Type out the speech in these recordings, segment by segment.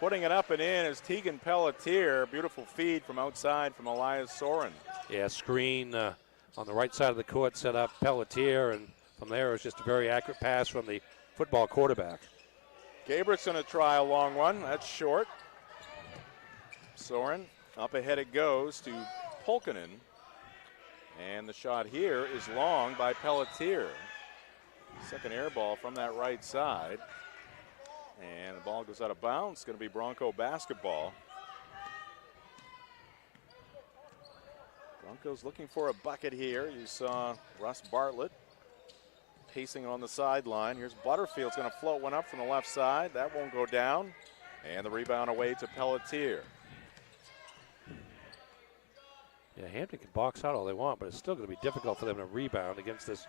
Putting it up and in is Tegan Pelletier. Beautiful feed from outside from Elias Soren. Yeah, screen on the right side of the court set up Pelletier, and from there it was just a very accurate pass from the football quarterback. Gabrick's going to try a long one. That's short. Soren, up ahead it goes to Polkinen. And the shot here is long by Pelletier. Second air ball from that right side. And the ball goes out of bounds. It's going to be Bronco basketball. Broncos looking for a bucket here. You saw Russ Bartlett pacing on the sideline. Here's Butterfield's going to float one up from the left side. That won't go down. And the rebound away to Pelletier. Yeah, Hampton can box out all they want, but it's still going to be difficult for them to rebound against this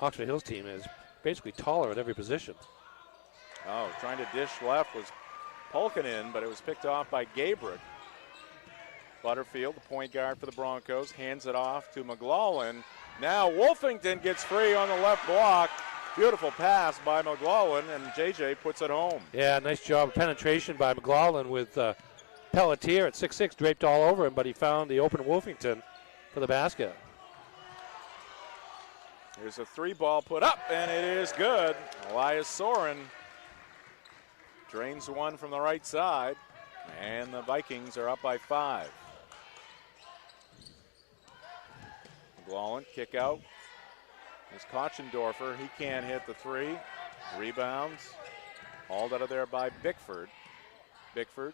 Oxford Hills team that is basically taller at every position. Oh, trying to dish left was Polkinen, but it was picked off by Gabrick. Butterfield, the point guard for the Broncos, hands it off to McLaughlin. Now Wolfington gets free on the left block. Beautiful pass by McLaughlin, and JJ puts it home. Yeah, nice job of penetration by McLaughlin with Pelletier at 6'6", draped all over him, but he found the open Wolfington for the basket. Here's a three ball put up, and it is good. Elias Soren drains one from the right side, and the Vikings are up by 5. McLaughlin, kick out. There's Kochendorfer. He can't hit the three. Rebounds. Hauled out of there by Bickford. Bickford.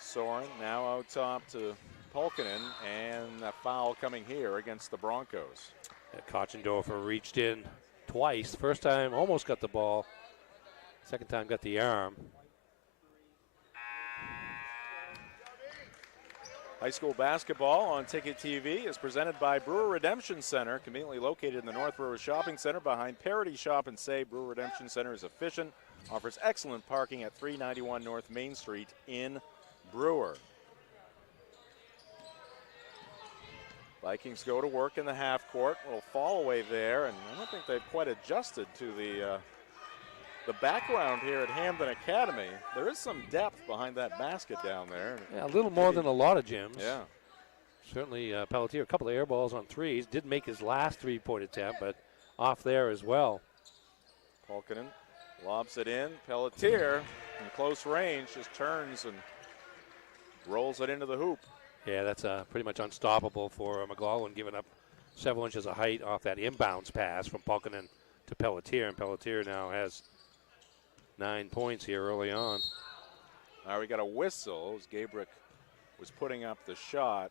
Soren now out top to Polkinen, and a foul coming here against the Broncos. Yeah, Kochendorfer reached in twice. First time almost got the ball. Second time got the arm. High school basketball on Ticket TV is presented by Brewer Redemption Center, conveniently located in the North Brewer Shopping Center behind Parity Shop and Save. Brewer Redemption Center is efficient, offers excellent parking at 391 North Main Street in Brewer. Vikings go to work in the half court. A little fall away there, and I don't think they've quite adjusted to the background here at Hampden Academy. There is some depth behind that basket down there. Yeah, a little more than a lot of gyms. Yeah. Certainly Pelletier, a couple of air balls on threes. Did make his last three-point attempt, but off there as well. Polkinen lobs it in. Pelletier in close range just turns and rolls it into the hoop. Yeah, that's pretty much unstoppable for McLaughlin, giving up several inches of height off that inbounds pass from Polkinen to Pelletier, and Pelletier now has 9 points here early on. All right, we got a whistle as Gabrick was putting up the shot.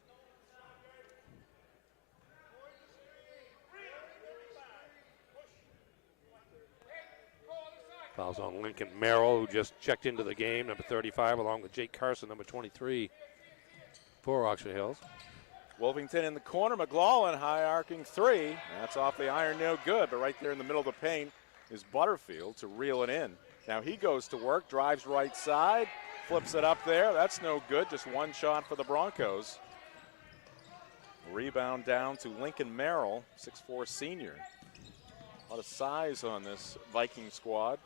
Fouls on Lincoln Merrill, who just checked into the game, number 35, along with Jake Carson, number 23 for Oxford Hills. Wolfington in the corner. McLaughlin high arcing three. That's off the iron, no good, but right there in the middle of the paint is Butterfield to reel it in. Now he goes to work, drives right side, flips it up there. That's no good, just one shot for the Broncos. Rebound down to Lincoln Merrill, 6'4" senior. A lot of size on this Viking squad.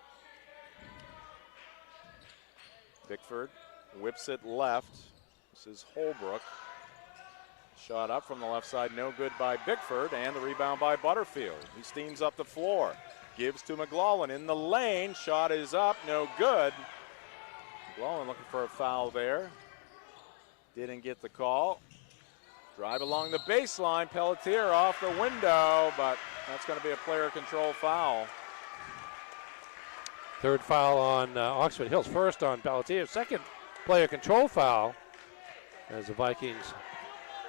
Bickford whips it left. This is Holbrook. Shot up from the left side, no good by Bickford, and the rebound by Butterfield. He steams up the floor, gives to McLaughlin in the lane. Shot is up, no good. McLaughlin looking for a foul there. Didn't get the call. Drive along the baseline, Pelletier off the window, but that's going to be a player control foul. Third foul on Oxford Hills. First on Pelletier. Second player control foul as the Vikings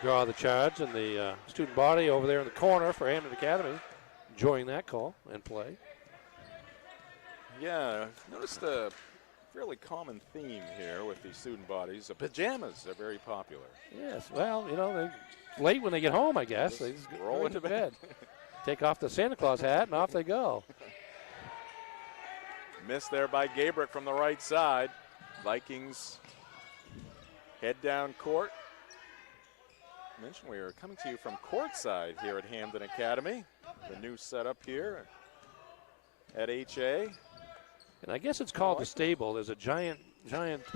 draw the charge, and the student body over there in the corner for Hampden Academy enjoying that call and play. Yeah, noticed a fairly common theme here with these student bodies. The pajamas are very popular. Yes, well, you know, they're late when they get home, I guess. They just roll into bed. Take off the Santa Claus hat, and off they go. Missed there by Gabrick from the right side. Vikings head down court. I mentioned we are coming to you from courtside here at Hampden Academy. The new setup here at HA. And I guess it's called the stable. There's a giant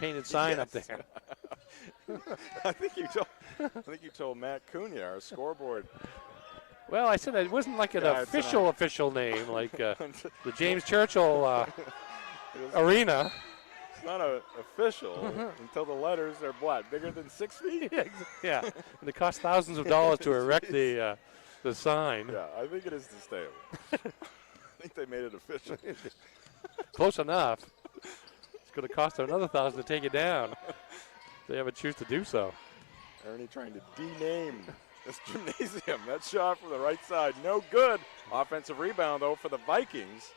painted sign up there. I think you told Matt Cunha, our scoreboard. Well, I said it wasn't like an official name, like the James Churchill Arena. It's not official until the letters are what, bigger than 6 feet? Yeah. And it costs thousands of dollars to erect the sign. Yeah, I think it is the stable. I think they made it official. Close enough. It's going to cost them another $1,000 to take it down. They ever choose to do so. Ernie trying to dename this gymnasium. That shot from the right side, no good. Offensive rebound, though, for the Vikings.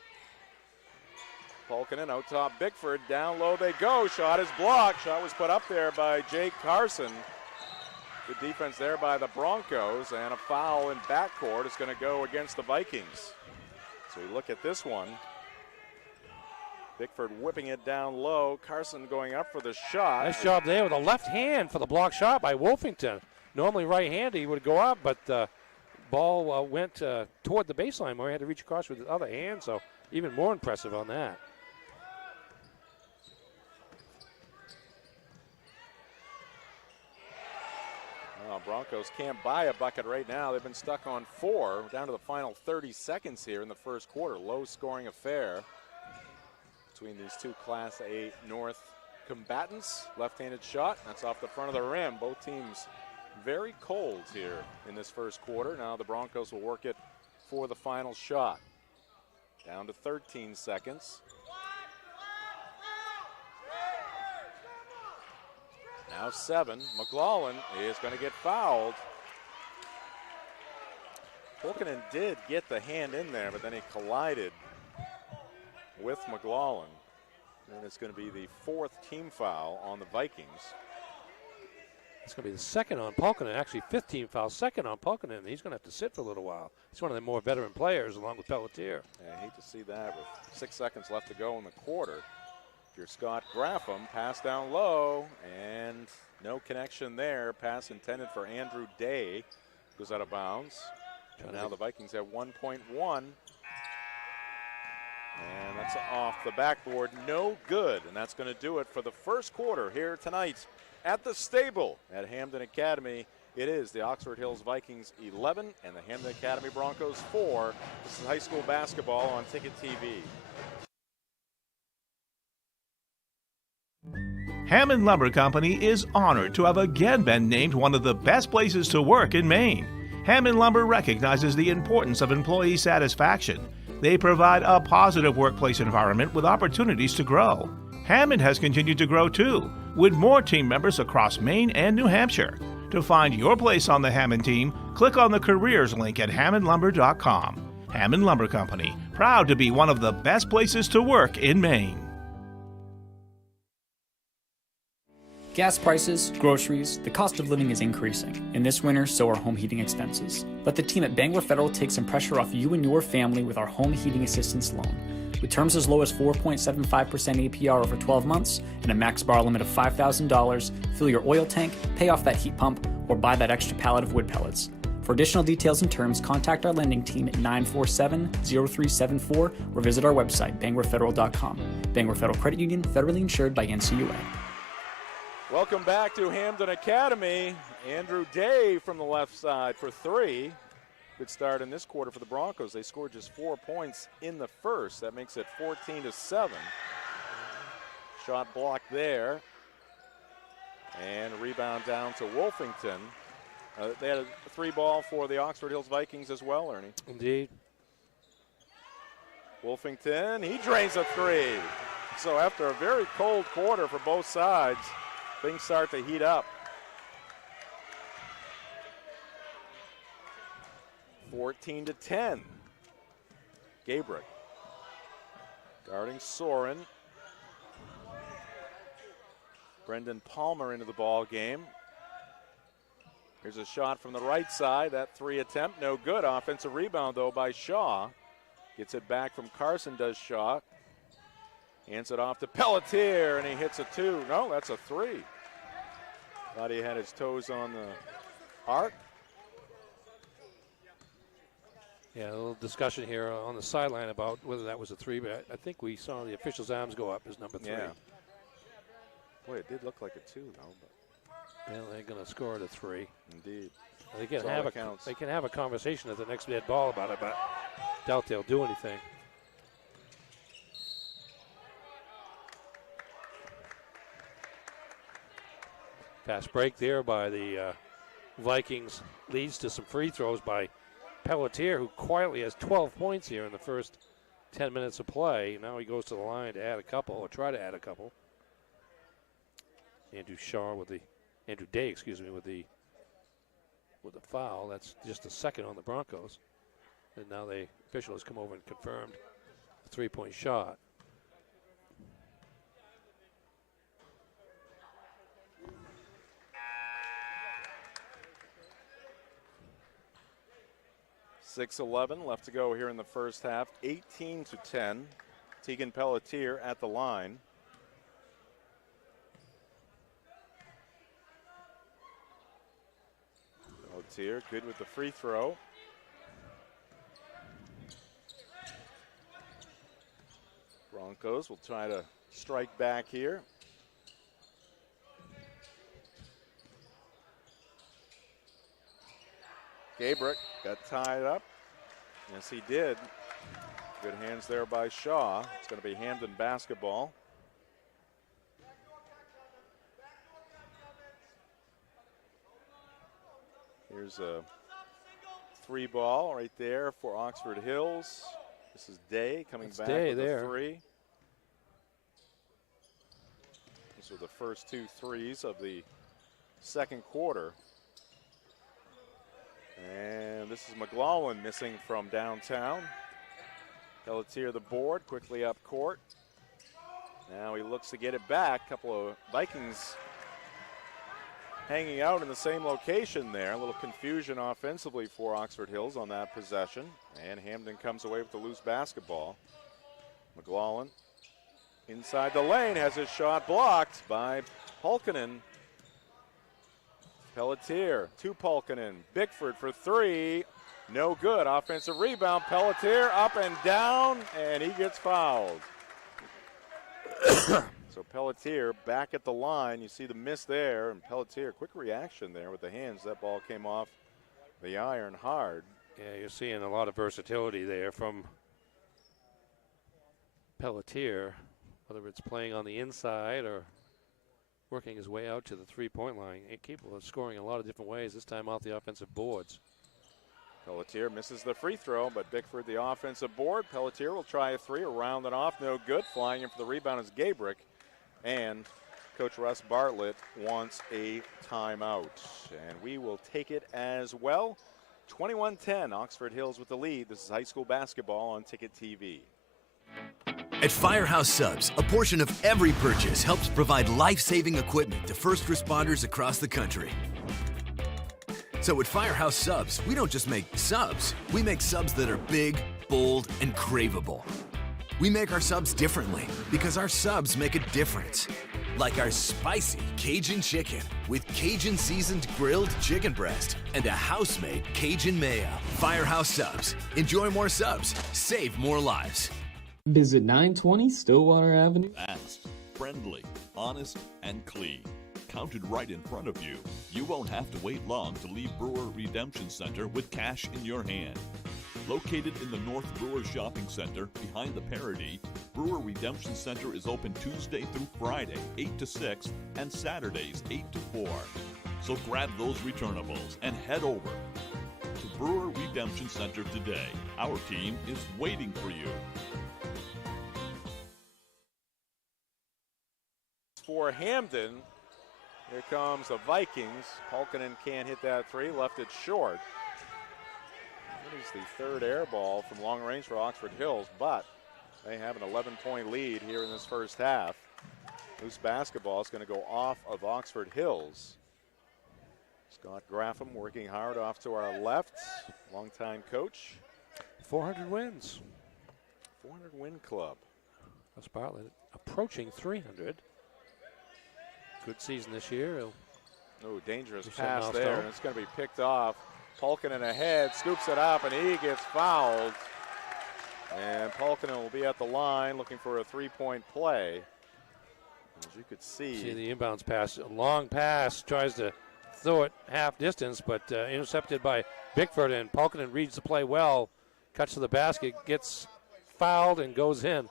Polkinen out top, Bickford. Down low they go. Shot is blocked. Shot was put up there by Jake Carson. Good defense there by the Broncos. And a foul in backcourt is going to go against the Vikings. So we look at this one. Bickford whipping it down low. Carson going up for the shot. Nice job there with a left hand for the block shot by Wolfington. Normally right-handed, he would go up, but ball went toward the baseline where he had to reach across with the other hand, so even more impressive on that. Well, Broncos can't buy a bucket right now. They've been stuck on 4. Down to the final 30 seconds here in the first quarter. Low-scoring affair between these two Class A North combatants. Left-handed shot. That's off the front of the rim. Both teams very cold here in this first quarter. Now the Broncos will work it for the final shot. Down to 13 seconds. Now 7. McLaughlin is going to get fouled. Polkinen did get the hand in there, but then he collided with McLaughlin. And it's going to be the 4th team foul on the Vikings. It's going to be the second on Polkinen, actually 15 foul, second on Polkinen. He's going to have to sit for a little while. He's one of the more veteran players along with Pelletier. Yeah, I hate to see that with 6 seconds left to go in the quarter. If you're Scott Graffam, pass down low, and no connection there. Pass intended for Andrew Day goes out of bounds. And now the Vikings have 1.1. And that's off the backboard, no good. And that's going to do it for the first quarter here tonight at the stable at Hampden Academy. It is the Oxford Hills Vikings 11 and the Hampden Academy Broncos 4. This is high school basketball on Ticket TV. Hammond Lumber Company is honored to have again been named one of the best places to work in Maine. Hammond Lumber recognizes the importance of employee satisfaction. They provide a positive workplace environment with opportunities to grow. Hammond has continued to grow too, with more team members across Maine and New Hampshire. To find your place on the Hammond team, click on the careers link at hammondlumber.com. Hammond Lumber Company, proud to be one of the best places to work in Maine. Gas prices, groceries, the cost of living is increasing, and this winter, so are home heating expenses. Let the team at Bangor Federal take some pressure off you and your family with our home heating assistance loan. With terms as low as 4.75% APR over 12 months and a max borrow limit of $5,000, fill your oil tank, pay off that heat pump, or buy that extra pallet of wood pellets. For additional details and terms, contact our lending team at 947-0374 or visit our website, bangorfederal.com. Bangor Federal Credit Union, federally insured by NCUA. Welcome back to Hampden Academy. Andrew Day from the left side for 3. Good start in this quarter for the Broncos. They scored just 4 points in the first. That makes it 14-7. Shot blocked there. And rebound down to Wolfington. They had a 3-ball for the Oxford Hills Vikings as well, Ernie. Indeed. Wolfington, he drains a 3. So after a very cold quarter for both sides, things start to heat up. 14-10. Gabrick guarding Soren. Brendan Palmer into the ball game. Here's a shot from the right side. That 3 attempt, no good. Offensive rebound, though, by Shaw. Gets it back from Carson, does Shaw. Hands it off to Pelletier, and he hits a 2. No, that's a 3. Thought he had his toes on the arc. Yeah, a little discussion here on the sideline about whether that was a 3, but I think we saw the official's arms go up as number 3. Yeah. Boy, it did look like a 2, though. But Well, they're going to score it a 3. indeed. They can That's all have that counts. they can have a conversation at the next dead ball about it, but doubt they'll do anything. Fast break there by the Vikings leads to some free throws by Pelletier, who quietly has 12 points here in the first 10 minutes of play. Now he goes to the line to add a couple, or try to add a couple. Andrew Day, excuse me, with the foul. That's just a second on the Broncos. And now the official has come over and confirmed the 3-point shot. .6:11 left to go here in the first half. 18-10. Tegan Pelletier at the line. Pelletier good with the free throw. Broncos will try to strike back here. Gabrick got tied up. Yes, he did. Good hands there by Shaw. It's going to be Hampden basketball. Here's a 3 ball right there for Oxford Hills. This is Day coming back with a 3. These are the first 2 threes of the second quarter. And this is McLaughlin missing from downtown. Pelletier the board, quickly up court. Now he looks to get it back. Couple of Vikings hanging out in the same location there. A little confusion offensively for Oxford Hills on that possession. And Hampden comes away with the loose basketball. McLaughlin inside the lane has his shot blocked by Pulkkinen. Pelletier to Pulkkinen. Bickford for 3. No good. Offensive rebound. Pelletier up and down, and he gets fouled. So Pelletier back at the line. You see the miss there, and Pelletier, quick reaction there with the hands. That ball came off the iron hard. Yeah, you're seeing a lot of versatility there from Pelletier, whether it's playing on the inside or working his way out to the 3-point line. He's capable of scoring a lot of different ways, this time off the offensive boards. Pelletier misses the free throw, but Bickford the offensive board. Pelletier will try a 3, around and off, no good. Flying in for the rebound is Gabrick, and Coach Russ Bartlett wants a timeout, and we will take it as well. 21-10, Oxford Hills with the lead. This is high school basketball on Ticket TV. At Firehouse Subs, a portion of every purchase helps provide life-saving equipment to first responders across the country. So at Firehouse Subs, we don't just make subs, we make subs that are big, bold, and craveable. We make our subs differently because our subs make a difference. Like our spicy Cajun chicken with Cajun seasoned grilled chicken breast and a house-made Cajun mayo. Firehouse Subs. Enjoy more subs, save more lives. Visit 920 Stillwater Avenue. Fast, friendly, honest, and clean. Counted right in front of you. You won't have to wait long to leave Brewer Redemption Center with cash in your hand. Located in the North Brewer Shopping Center behind the Parody, Brewer Redemption Center is open Tuesday through Friday, 8 to 6, and Saturdays, 8 to 4. So grab those returnables and head over to Brewer Redemption Center today. Our team is waiting for you. For Hampden, here comes the Vikings. Pulkkinen can't hit that 3, left it short. It is the 3rd air ball from long range for Oxford Hills, but they have an 11-point lead here in this first half. Loose basketball is going to go off of Oxford Hills. Scott Graffam working hard off to our left, longtime coach. 400 wins. 400 win club. Russ Bartlett approaching 300. Good season this year. Oh, dangerous pass there, and it's going to be picked off Pulkinen ahead, scoops it up, and he gets fouled. And Pulkinen will be at the line looking for a three-point play. As you could see the inbounds pass, a long pass, tries to throw it half distance, but intercepted by Bickford, and Pulkinen reads the play well, cuts to the basket, gets fouled, and goes in.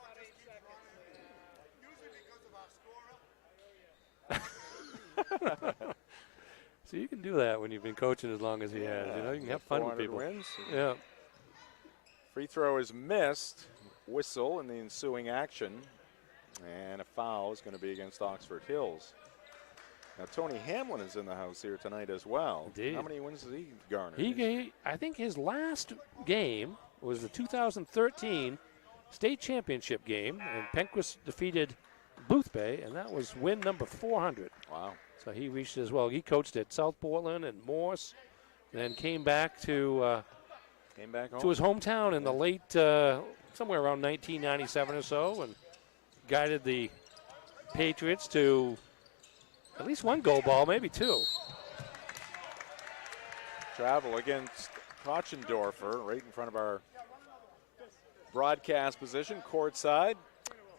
So you can do that when you've been coaching as long as he has. You know, you can have fun with people. Wins. Yeah. Free throw is missed. Whistle in the ensuing action. And a foul is going to be against Oxford Hills. Now, Tony Hamlin is in the house here tonight as well. Indeed. How many wins has he garnered? I think his last game was the 2013 state championship game, and Penquist defeated Boothbay, and that was win number 400. Wow. So he reached as well. He coached at South Portland and Morse, then came back to his hometown in the late, somewhere around 1997 or so, and guided the Patriots to at least one goal ball, maybe two. Travel against Kochendorfer right in front of our broadcast position, courtside.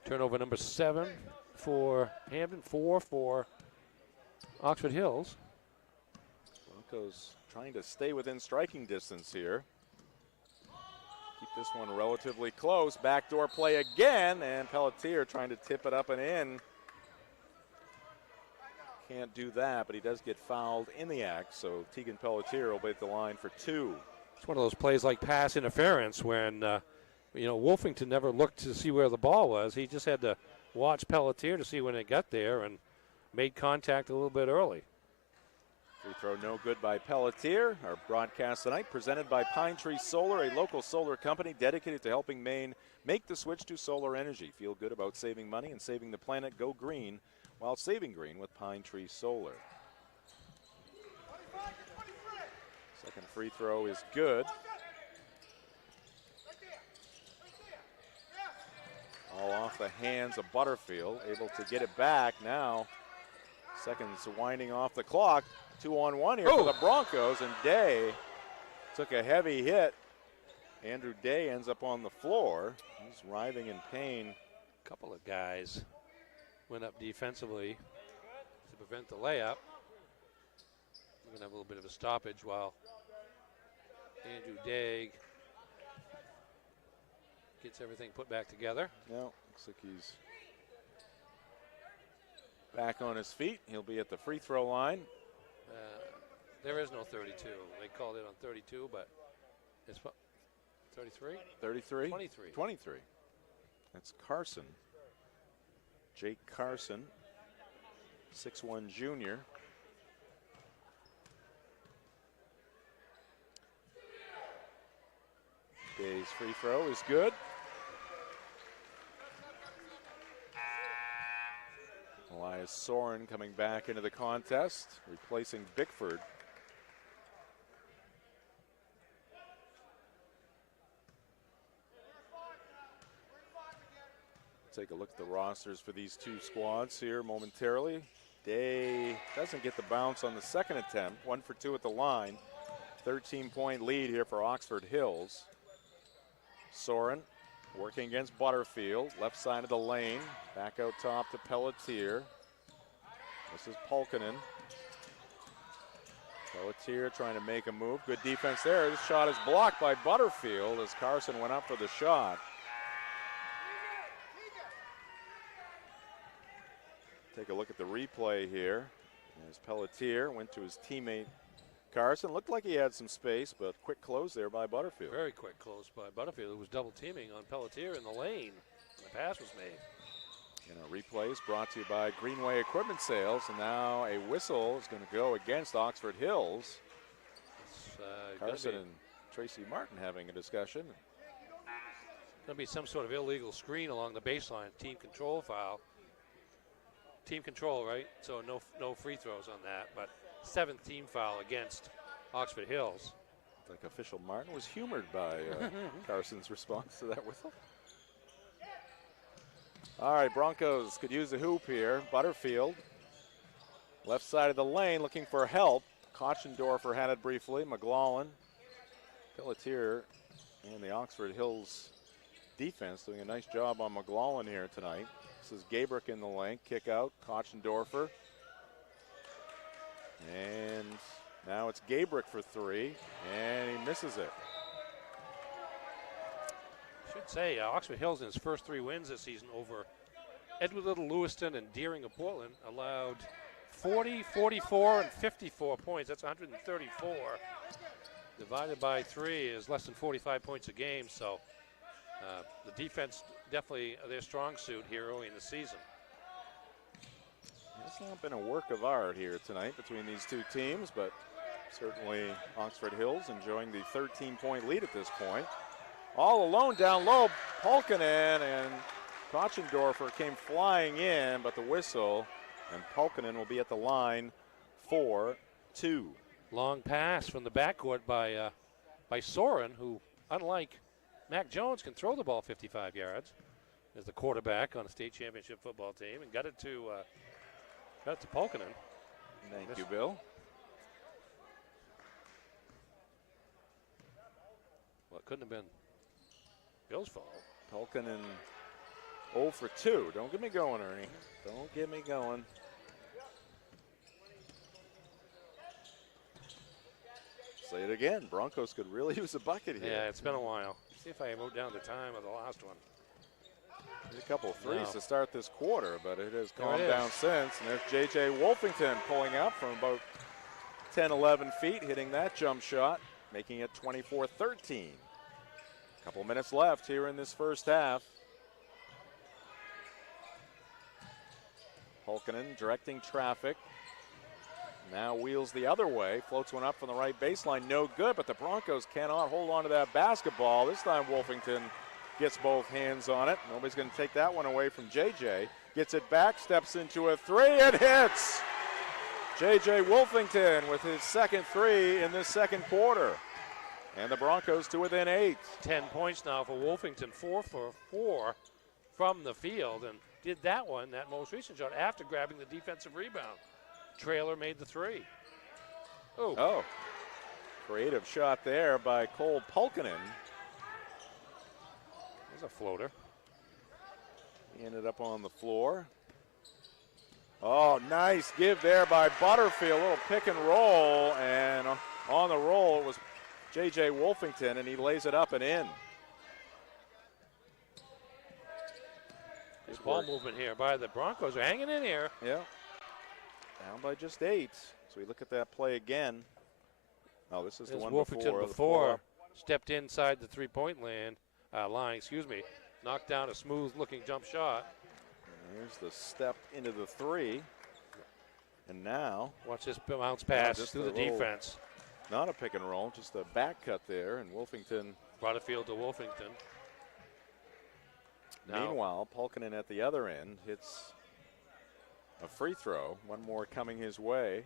Turnover number 7 for Hampden, 4 for Oxford Hills. Broncos trying to stay within striking distance here. Keep this one relatively close. Backdoor play again, and Pelletier trying to tip it up and in. Can't do that, but he does get fouled in the act, so Tegan Pelletier will be at the line for 2. It's one of those plays like pass interference when, Wolfington never looked to see where the ball was. He just had to watch Pelletier to see when it got there and made contact a little bit early. Free throw no good by Pelletier. Our broadcast tonight presented by Pine Tree Solar, a local solar company dedicated to helping Maine make the switch to solar energy. Feel good about saving money and saving the planet. Go green while saving green with Pine Tree Solar. Second free throw is good. All off the hands of Butterfield, able to get it back now. Seconds winding off the clock. 2-on-1 here for the Broncos, and Day took a heavy hit. Andrew Day ends up on the floor. He's writhing in pain. A couple of guys went up defensively to prevent the layup. We're going to have a little bit of a stoppage while Andrew Day gets everything put back together. No, looks like he's back on his feet. He'll be at the free throw line. There is no 32. They called it on 32, but it's 33? 33? 23. 23. That's Carson. Jake Carson, 6'1" junior. Day's free throw is good. Elias Soren coming back into the contest, replacing Bickford. Take a look at the rosters for these two squads here momentarily. Day doesn't get the bounce on the second attempt. 1 for 2 at the line. 13-point lead here for Oxford Hills. Soren working against Butterfield, left side of the lane. Back out top to Pelletier. This is Pulkinen. Pelletier trying to make a move. Good defense there. This shot is blocked by Butterfield as Carson went up for the shot. Take a look at the replay here. As Pelletier went to his teammate Carson. Looked like he had some space, but quick close there by Butterfield. Very quick close by Butterfield, who was double teaming on Pelletier in the lane. The pass was made. And our replay is brought to you by Greenway Equipment Sales. And now a whistle is going to go against Oxford Hills. Carson and Tracy Martin having a discussion. Going to be some sort of illegal screen along the baseline. Team control foul. Team control, right? So no free throws on that. But 7th team foul against Oxford Hills. Like official Martin was humored by Carson's response to that whistle. All right, Broncos could use a hoop here. Butterfield, left side of the lane, looking for help. Kochendorfer had it briefly. McLaughlin, Pelletier, and the Oxford Hills defense doing a nice job on McLaughlin here tonight. This is Gabrick in the lane. Kick out. Kochendorfer. And now it's Gabrick for three, and he misses it. Should say Oxford Hills in his first 3 wins this season over Edward Little, Lewiston, and Deering of Portland allowed 40, 44, and 54 points. That's 134. Divided by 3 is less than 45 points a game, so the defense definitely their strong suit here early in the season. It's not been a work of art here tonight between these two teams, but certainly Oxford Hills enjoying the 13-point lead at this point. All alone down low, Pulkkinen, and Kochendorfer came flying in, but the whistle, and Pulkkinen will be at the line for 2. Long pass from the backcourt by Soren, who, unlike Mac Jones, can throw the ball 55 yards as the quarterback on a state championship football team, and got it to Pulkkinen. Thank you, Bill. Well, it couldn't have been Bill's fault. Pulkkinen 0 for 2. Don't get me going, Ernie. Don't get me going. Say it again. Broncos could really use a bucket here. Yeah, it's been a while. See if I wrote down the time of the last one. A couple of threes to start this quarter, but it has There calmed it down is. since. And there's J.J. Wolfington pulling up from about 10, 11 feet, hitting that jump shot, making it 24-13. Couple minutes left here in this first half. Pulkkinen directing traffic. Now wheels the other way, floats one up from the right baseline, no good, but the Broncos cannot hold on to that basketball. This time Wolfington gets both hands on it. Nobody's going to take that one away from JJ. Gets it back, steps into a 3, and hits! JJ Wolfington with his second 3 in this second quarter. And the Broncos to within 8. 10 points now for Wolfington, 4 for 4 from the field, and did that one, that most recent shot, after grabbing the defensive rebound. Trailer made the 3. Oh, creative shot there by Cole Pulkkinen. There's a floater. He ended up on the floor. Oh, nice give there by Butterfield. A little pick and roll, and on the roll it was J.J. Wolfington, and he lays it up and in. This ball movement here by the Broncos are hanging in here. Yeah. Down by just 8. So we look at that play again. Oh, this is the one Wolfington before. Stepped inside the three-point line, knocked down a smooth-looking jump shot. And here's the step into the 3. And now. Watch this bounce pass through the defense. Not a pick and roll, just a back cut there, and Wolfington. Butterfield to Wolfington. Meanwhile, Pulkkinen at the other end hits a free throw. One more coming his way.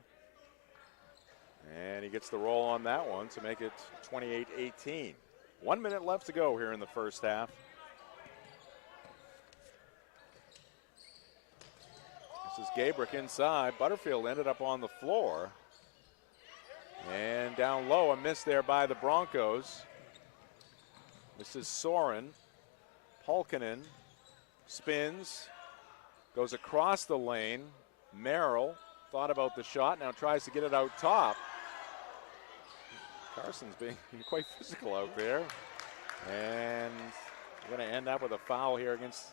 And he gets the roll on that one to make it 28-18. 1 minute left to go here in the first half. This is Gabrick inside. Butterfield ended up on the floor. And down low, a miss there by the Broncos. This is Soren. Pulkkinen spins, goes across the lane. Merrill thought about the shot, now tries to get it out top. Carson's being quite physical out there. And we're going to end up with a foul here against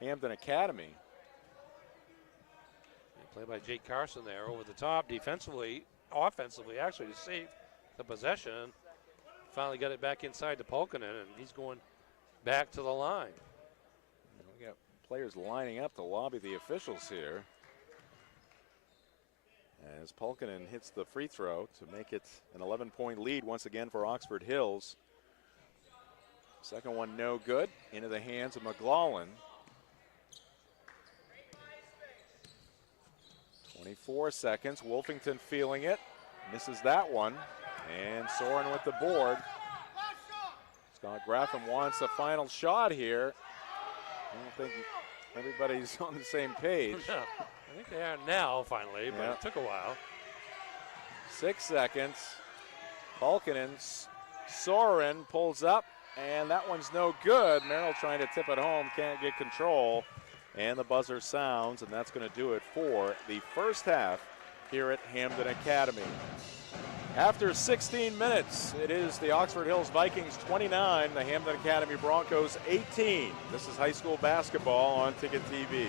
Hampden Academy. Play by Jake Carson there over the top defensively, offensively actually to save the possession. Finally got it back inside to Pulkkinen, and he's going back to the line. We got players lining up to lobby the officials here. As Pulkkinen hits the free throw to make it an 11-point lead once again for Oxford Hills. Second one no good, into the hands of McLaughlin. 24 seconds, Wolfington feeling it, misses that one, and Soren with the board. Scott Graffam wants a final shot here. I don't think everybody's on the same page. I think they are now, finally, but it took a while. 6 seconds. Balkanen, Soren pulls up, and that one's no good. Merrill trying to tip it home, can't get control. And the buzzer sounds, and that's going to do it for the first half here at Hampden Academy. After 16 minutes, it is the Oxford Hills Vikings 29, the Hampden Academy Broncos 18. This is high school basketball on Ticket TV.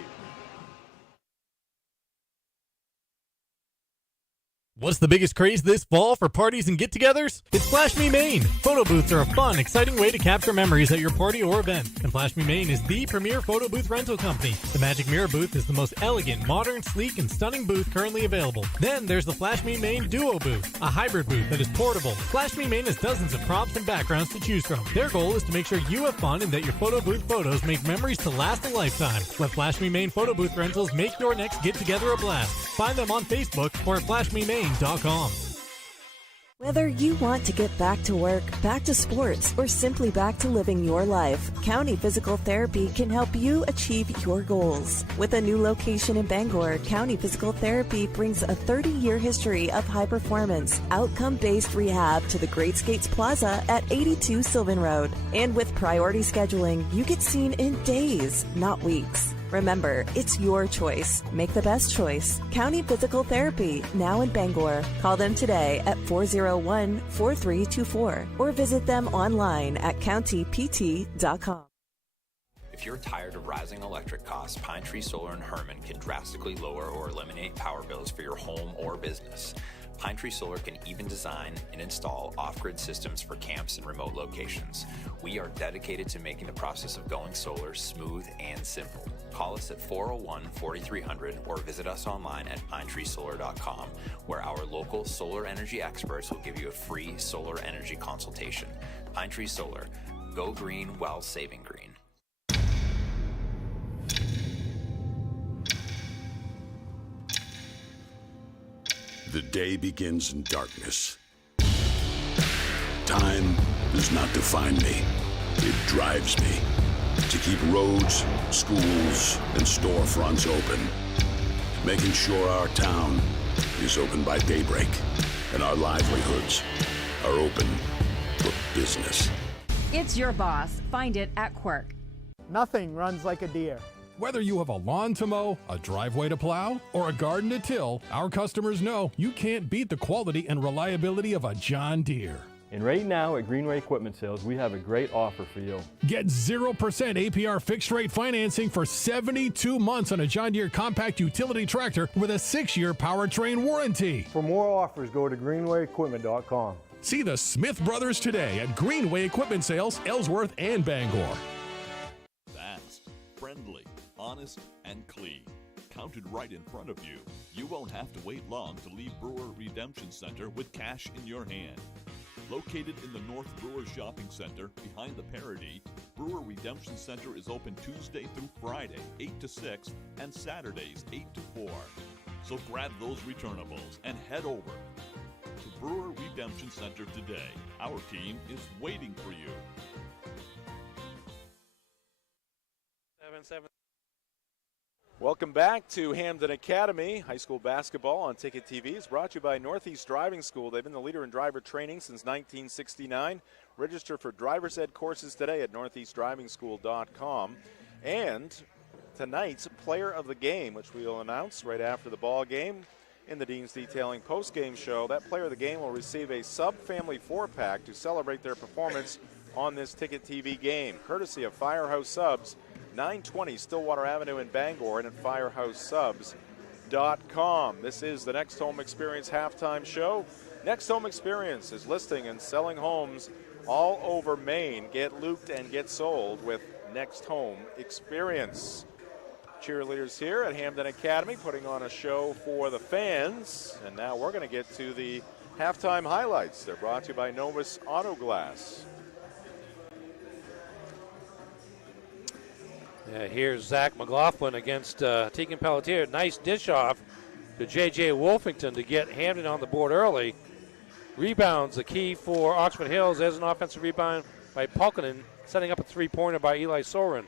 What's the biggest craze this fall for parties and get-togethers? It's Flash Me Maine. Photo booths are a fun, exciting way to capture memories at your party or event. And Flash Me Maine is the premier photo booth rental company. The Magic Mirror booth is the most elegant, modern, sleek, and stunning booth currently available. Then there's the Flash Me Maine Duo booth, a hybrid booth that is portable. Flash Me Maine has dozens of props and backgrounds to choose from. Their goal is to make sure you have fun and that your photo booth photos make memories to last a lifetime. Let Flash Me Maine photo booth rentals make your next get-together a blast. Find them on Facebook or at flashmemaine.com. Whether you want to get back to work, back to sports, or simply back to living your life, County Physical Therapy can help you achieve your goals. With a new location in Bangor, County Physical Therapy brings a 30-year history of high-performance, outcome-based rehab to the Great Skates Plaza at 82 Sylvan Road. And with priority scheduling, you get seen in days, not weeks. Remember, it's your choice. Make the best choice. County Physical Therapy, now in Bangor. Call them today at 401-4324 or visit them online at countypt.com. If you're tired of rising electric costs, Pine Tree Solar in Herman can drastically lower or eliminate power bills for your home or business. Pine Tree Solar can even design and install off-grid systems for camps and remote locations. We are dedicated to making the process of going solar smooth and simple. Call us at 401-4300 or visit us online at pinetreesolar.com, where our local solar energy experts will give you a free solar energy consultation. Pine Tree Solar. Go green while saving green. The day begins in darkness. Time does not define me. It drives me to keep roads, schools, and storefronts open, making sure our town is open by daybreak and our livelihoods are open for business. It's your boss. Find it at Quirk. Nothing runs like a deer. Whether you have a lawn to mow, a driveway to plow, or a garden to till, our customers know you can't beat the quality and reliability of a John Deere. And right now at Greenway Equipment Sales, we have a great offer for you. Get 0% APR fixed rate financing for 72 months on a John Deere compact utility tractor with a 6-year powertrain warranty. For more offers, go to greenwayequipment.com. See the Smith brothers today at Greenway Equipment Sales, Ellsworth and Bangor. Fast, friendly, honest, and clean. Counted right in front of you. You won't have to wait long to leave Brewer Redemption Center with cash in your hand. Located in the North Brewer Shopping Center behind the Parody, Brewer Redemption Center is open Tuesday through Friday, 8 to 6, and Saturdays, 8 to 4. So grab those returnables and head over to Brewer Redemption Center today. Our team is waiting for you. 7-7. Welcome back to Hampden Academy. High school basketball on Ticket TV is brought to you by Northeast Driving School. They've been the leader in driver training since 1969. Register for driver's ed courses today at northeastdrivingschool.com. And tonight's player of the game, which we'll announce right after the ball game in the Dean's Detailing post-game show. That player of the game will receive a sub-family 4-pack to celebrate their performance on this Ticket TV game, courtesy of Firehouse Subs, 920 Stillwater Avenue in Bangor, and at firehousesubs.com. This is the Next Home Experience halftime show. Next Home Experience is listing and selling homes all over Maine. Get looped and get sold with Next Home Experience. Cheerleaders here at Hampden Academy putting on a show for the fans. And now we're going to get to the halftime highlights. They're brought to you by Novus Auto Glass. Here's Zach McLaughlin against Tegan Pelletier. Nice dish off to J.J. Wolfington to get Hampden on the board early. Rebounds the key for Oxford Hills. There's an offensive rebound by Pulkinen, setting up a three-pointer by Eli Soren.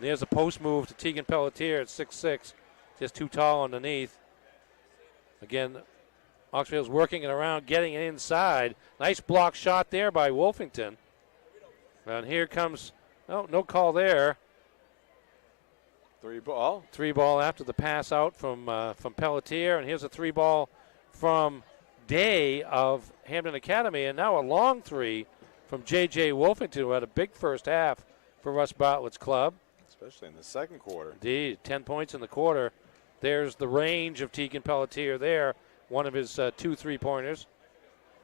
There's a post move to Tegan Pelletier at 6'6", just too tall underneath. Again, Oxford Hills working it around, getting it inside. Nice block shot there by Wolfington. And here comes, no call there. 3 ball. 3 ball after the pass out from Pelletier. And here's a 3 ball from Day of Hampden Academy. And now a long 3 from J.J. Wolfington, who had a big first half for Russ Bartlett's club. Especially in the second quarter. Indeed, 10 points in the quarter. There's the range of Tegan Pelletier there, one of his 2 3-pointers.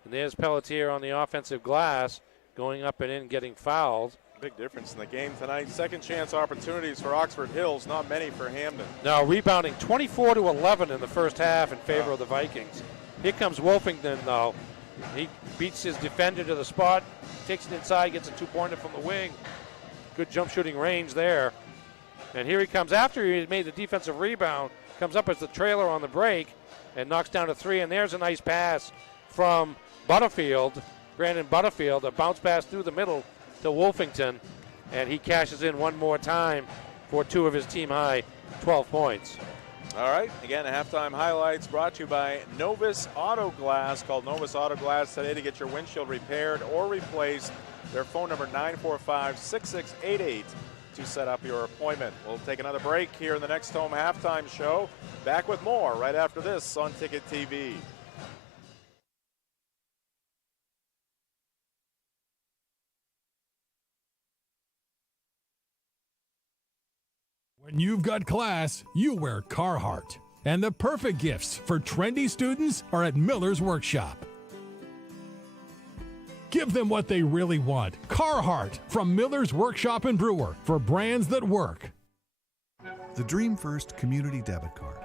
And there's Pelletier on the offensive glass, going up and in, getting fouled. Big difference in the game tonight. Second chance opportunities for Oxford Hills, not many for Hampden. Now rebounding 24-11 in the first half in favor of the Vikings. Here comes Wolfington, though. He beats his defender to the spot, takes it inside, gets a 2-pointer from the wing. Good jump shooting range there. And here he comes after he made the defensive rebound, comes up as the trailer on the break and knocks down a 3. And there's a nice pass from Butterfield, Brandon Butterfield, a bounce pass through the middle to Wolfington. And he cashes in one more time for 2 of his team high 12 points. All right, again, halftime highlights brought to you by Novus Auto Glass. Call Novus Auto Glass today to get your windshield repaired or replaced. Their phone number 945-6688 to set up your appointment. We'll take another break here in the Next Home halftime show. Back with more right after this on Ticket TV. When you've got class, you wear Carhartt. And the perfect gifts for trendy students are at Miller's Workshop. Give them what they really want. Carhartt from Miller's Workshop and Brewer for brands that work. The Dream First Community Debit Card.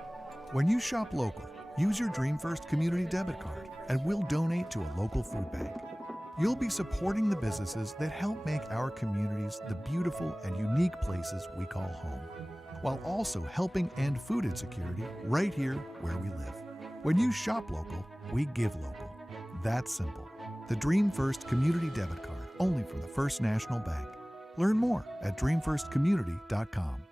When you shop local, use your Dream First Community Debit Card and we'll donate to a local food bank. You'll be supporting the businesses that help make our communities the beautiful and unique places we call home, while also helping end food insecurity right here where we live. When you shop local, we give local. That's simple. The Dream First Community Debit Card, only from the First National Bank. Learn more at dreamfirstcommunity.com.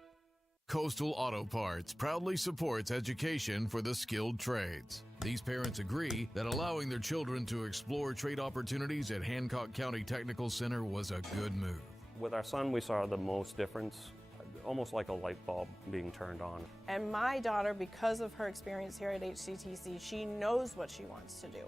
Coastal Auto Parts proudly supports education for the skilled trades. These parents agree that allowing their children to explore trade opportunities at Hancock County Technical Center was a good move. With our son, we saw the most difference, almost like a light bulb being turned on. And my daughter, because of her experience here at HCTC, she knows what she wants to do.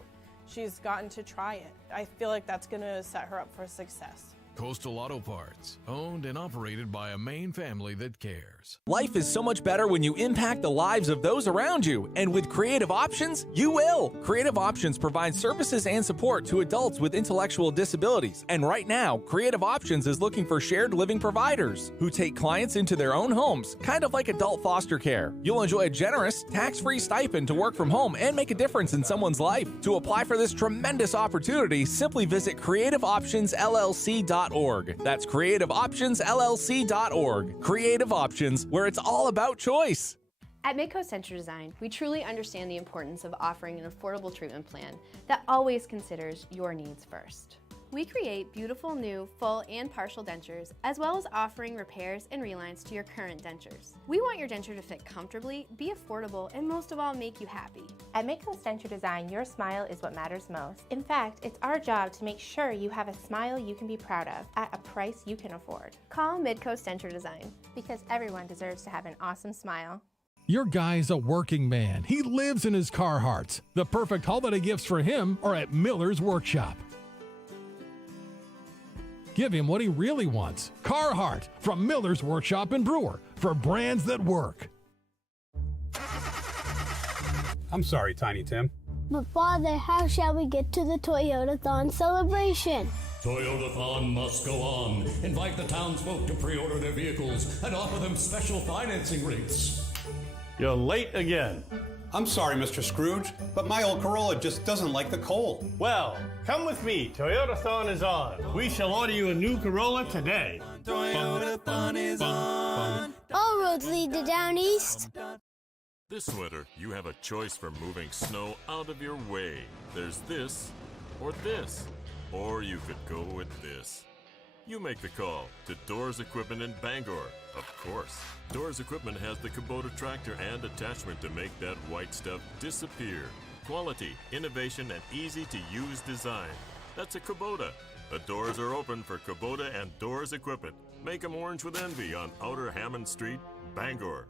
She's gotten to try it. I feel like that's going to set her up for success. Coastal Auto Parts, owned and operated by a Maine family that cares. Life is so much better when you impact the lives of those around you, and with Creative Options, you will. Creative Options provides services and support to adults with intellectual disabilities, and right now, Creative Options is looking for shared living providers who take clients into their own homes, kind of like adult foster care. You'll enjoy a generous, tax-free stipend to work from home and make a difference in someone's life. To apply for this tremendous opportunity, simply visit creativeoptionsllc.org. That's creativeoptionsllc.org. Creative Options, where it's all about choice. At Midcoast Denture Design, we truly understand the importance of offering an affordable treatment plan that always considers your needs first. We create beautiful new full and partial dentures, as well as offering repairs and relines to your current dentures. We want your denture to fit comfortably, be affordable, and most of all, make you happy. At Midcoast Denture Design, your smile is what matters most. In fact, it's our job to make sure you have a smile you can be proud of at a price you can afford. Call Midcoast Denture Design, because everyone deserves to have an awesome smile. Your guy's a working man. He lives in his Carhartts. The perfect holiday gifts for him are at Miller's Workshop. Give him what he really wants. Carhartt from Miller's Workshop and Brewer for brands that work. I'm sorry, Tiny Tim. But Father, how shall we get to the Toyotathon celebration? Toyotathon must go on. Invite the townsfolk to pre-order their vehicles and offer them special financing rates. You're late again. I'm sorry, Mr. Scrooge, but my old Corolla just doesn't like the cold. Well, come with me. Toyotathon is on. We shall order you a new Corolla today. Toyotathon is on. All roads lead to down east. This winter, you have a choice for moving snow out of your way. There's this, or you could go with this. You make the call to Doors Equipment in Bangor. Of course, Doors Equipment has the Kubota tractor and attachment to make that white stuff disappear. quality, innovation, and easy-to-use design. That's a Kubota. The doors are open for Kubota and Doors Equipment. Make 'em orange with envy on Outer Hammond Street, Bangor.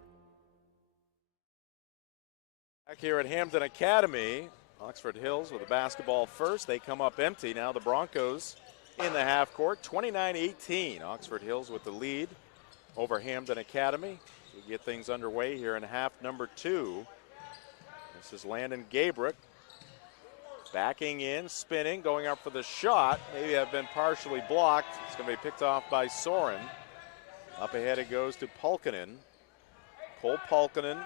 Back here at Hampden Academy, Oxford Hills with the basketball first. They come up empty. Now the Broncos in the half court, 29-18. Oxford Hills with the lead over Hampden Academy. So we get things underway here in half number 2. This is Landon Gabrick backing in, spinning, going up for the shot. Maybe have been partially blocked. It's going to be picked off by Soren. Up ahead it goes to Pulkkinen. Cole Pulkkinen,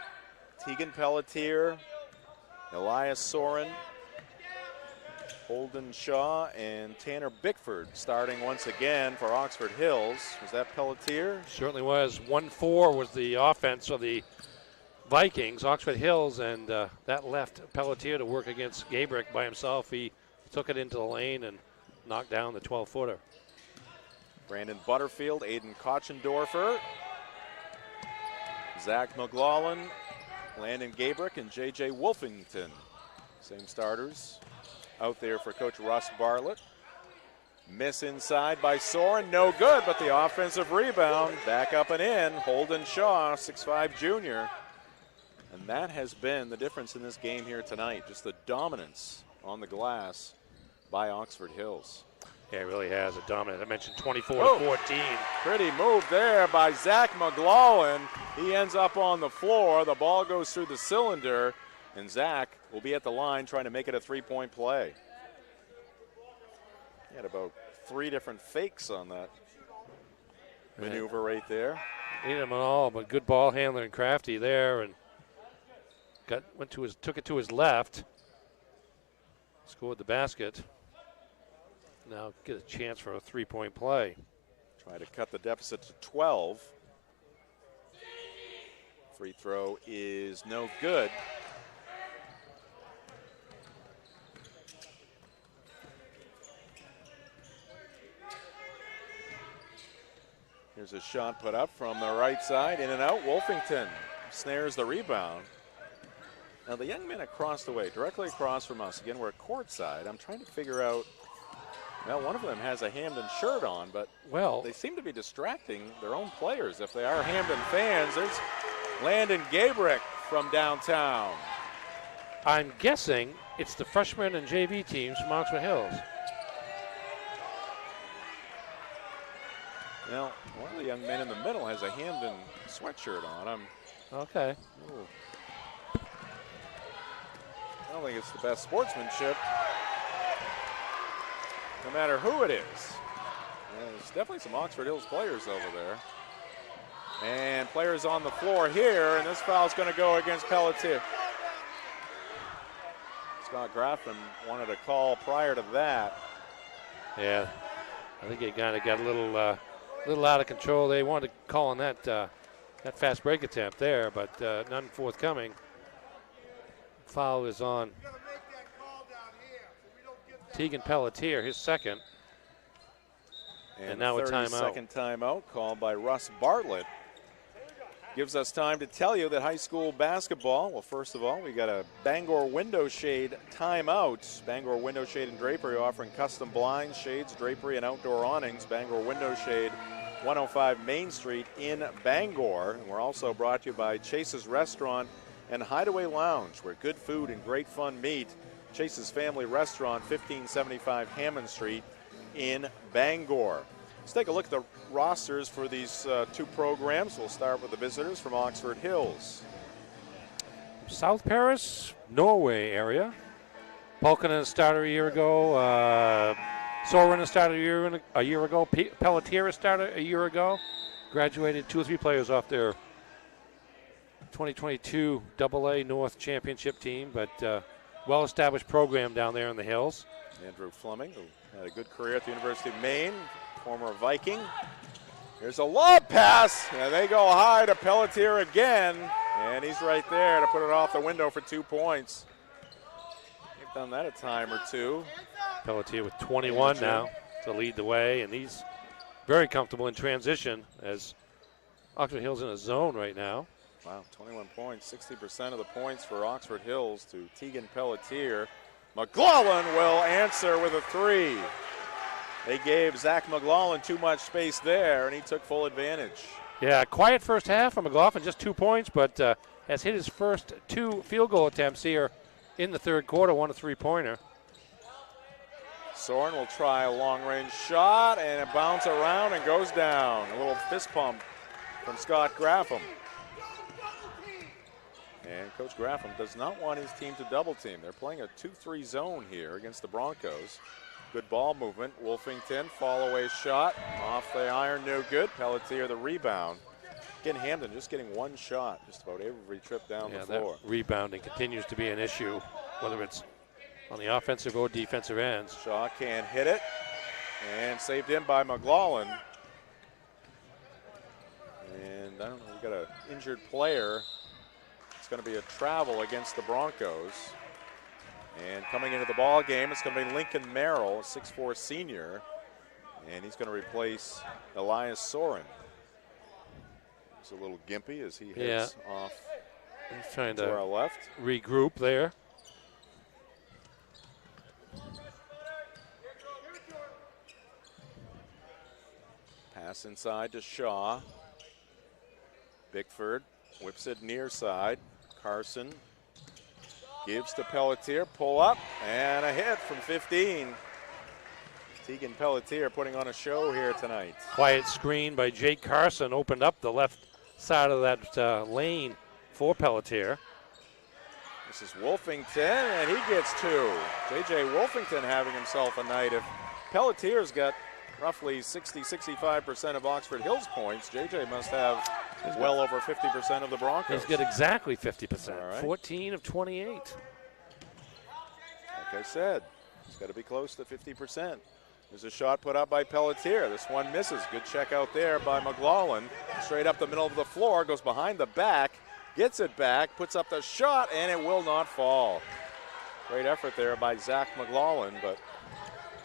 Tegan Pelletier, Elias Soren, Holden Shaw, and Tanner Bickford starting once again for Oxford Hills. Was that Pelletier? Certainly was. 1-4 was the offense of the Vikings, Oxford Hills, and that left Pelletier to work against Gabrick by himself. He took it into the lane and knocked down the 12-footer. Brandon Butterfield, Aiden Kochendorfer, Zach McLaughlin, Landon Gabrick, and J.J. Wolfington. Same starters out there for Coach Russ Bartlett. Miss inside by Soren, no good, but the offensive rebound, back up and in. Holden Shaw, 6'5" junior. And that has been the difference in this game here tonight, just the dominance on the glass by Oxford Hills. Yeah, it really has a dominant. I mentioned 24-14. Pretty move there by Zach McLaughlin. He ends up on the floor. The ball goes through the cylinder, and Zach will be at the line trying to make it a three-point play. He had about 3 different fakes on that maneuver right there. Need them all, but good ball handler and crafty there, and took it to his left, scored the basket. Now get a chance for a three-point play. Try to cut the deficit to 12. Free throw is no good. Here's a shot put up from the right side, in and out. Wolfington snares the rebound. Now the young men across the way, directly across from us, again, we're courtside. I'm trying to figure out, well, one of them has a Hampden shirt on, but they seem to be distracting their own players. If they are Hampden fans, there's Landon Gabrick from downtown. I'm guessing it's the freshman and JV teams from Oxford Hills. Now, one of the young men in the middle has a Hampden sweatshirt on. Okay. Ooh. I don't think it's the best sportsmanship, no matter who it is. There's definitely some Oxford Hills players over there. And players on the floor here, and this foul's going to go against Pelletier. Scott Graffman wanted a call prior to that. Yeah, I think he kind of got a little out of control. They wanted to call on that fast break attempt there, but none forthcoming. Foul is on Tegan Pelletier, his second. And now a timeout. Second timeout called by Russ Bartlett. Gives us time to tell you that high school basketball, well, first of all, we got a Bangor Window Shade timeout. Bangor Window Shade and Drapery offering custom blinds, shades, drapery, and outdoor awnings. Bangor Window Shade, 105 Main Street in Bangor. And we're also brought to you by Chase's Restaurant and Hideaway Lounge, where good food and great fun meet. Chase's Family Restaurant, 1575 Hammond Street in Bangor. Let's take a look at the rosters for these 2 programs. We'll start with the visitors from Oxford Hills. South Paris, Norway area. Pulkkinen started a year ago. Soren started a year ago. Pelletier started a year ago. Graduated 2 or 3 players off their 2022 AA North Championship team, but well-established program down there in the hills. Andrew Fleming, who had a good career at the University of Maine, former Viking. Here's a lob pass, and they go high to Pelletier again, and he's right there to put it off the window for 2 points. They've done that a time or two. Pelletier with 21 now to lead the way, and he's very comfortable in transition as Oxford Hills in a zone right now. Wow, 21 points, 60% of the points for Oxford Hills to Tegan Pelletier. McLaughlin will answer with a 3. They gave Zach McLaughlin too much space there, and he took full advantage. Yeah, quiet first half from McLaughlin, just 2 points, but has hit his first 2 field goal attempts here in the third quarter, 1 3-pointer. Soren will try a long-range shot, and it bounces around and goes down. A little fist pump from Scott Graffam. And Coach Graffam does not want his team to double team. They're playing a 2-3 zone here against the Broncos. Good ball movement. Wolfington, fall away shot. Off the iron, no good. Pelletier the rebound. Again, Hampden just getting 1 shot just about every trip down the floor. That rebounding continues to be an issue, whether it's on the offensive or defensive ends. Shaw can't hit it. And saved in by McLaughlin. And I don't know, we got an injured player. It's going to be a travel against the Broncos. And coming into the ball game, it's going to be Lincoln Merrill, a 6'4" senior. And he's going to replace Elias Soren. He's a little gimpy as he heads off. He's trying to our left. Regroup there. Pass inside to Shaw. Bickford whips it near side. Carson gives to Pelletier, pull up, and a hit from 15. Tegan Pelletier putting on a show here tonight. Quiet screen by Jake Carson opened up the left side of that lane for Pelletier. This is Wolfington, and he gets 2. J.J. Wolfington having himself a night. If Pelletier's got roughly 60-65% of Oxford Hills points, J.J. must have well over 50% of the Broncos. He's got exactly 50%, right. 14 of 28. Like I said, he's got to be close to 50%. There's a shot put up by Pelletier. This one misses. Good check out there by McLaughlin. Straight up the middle of the floor, goes behind the back, gets it back, puts up the shot, and it will not fall. Great effort there by Zach McLaughlin, but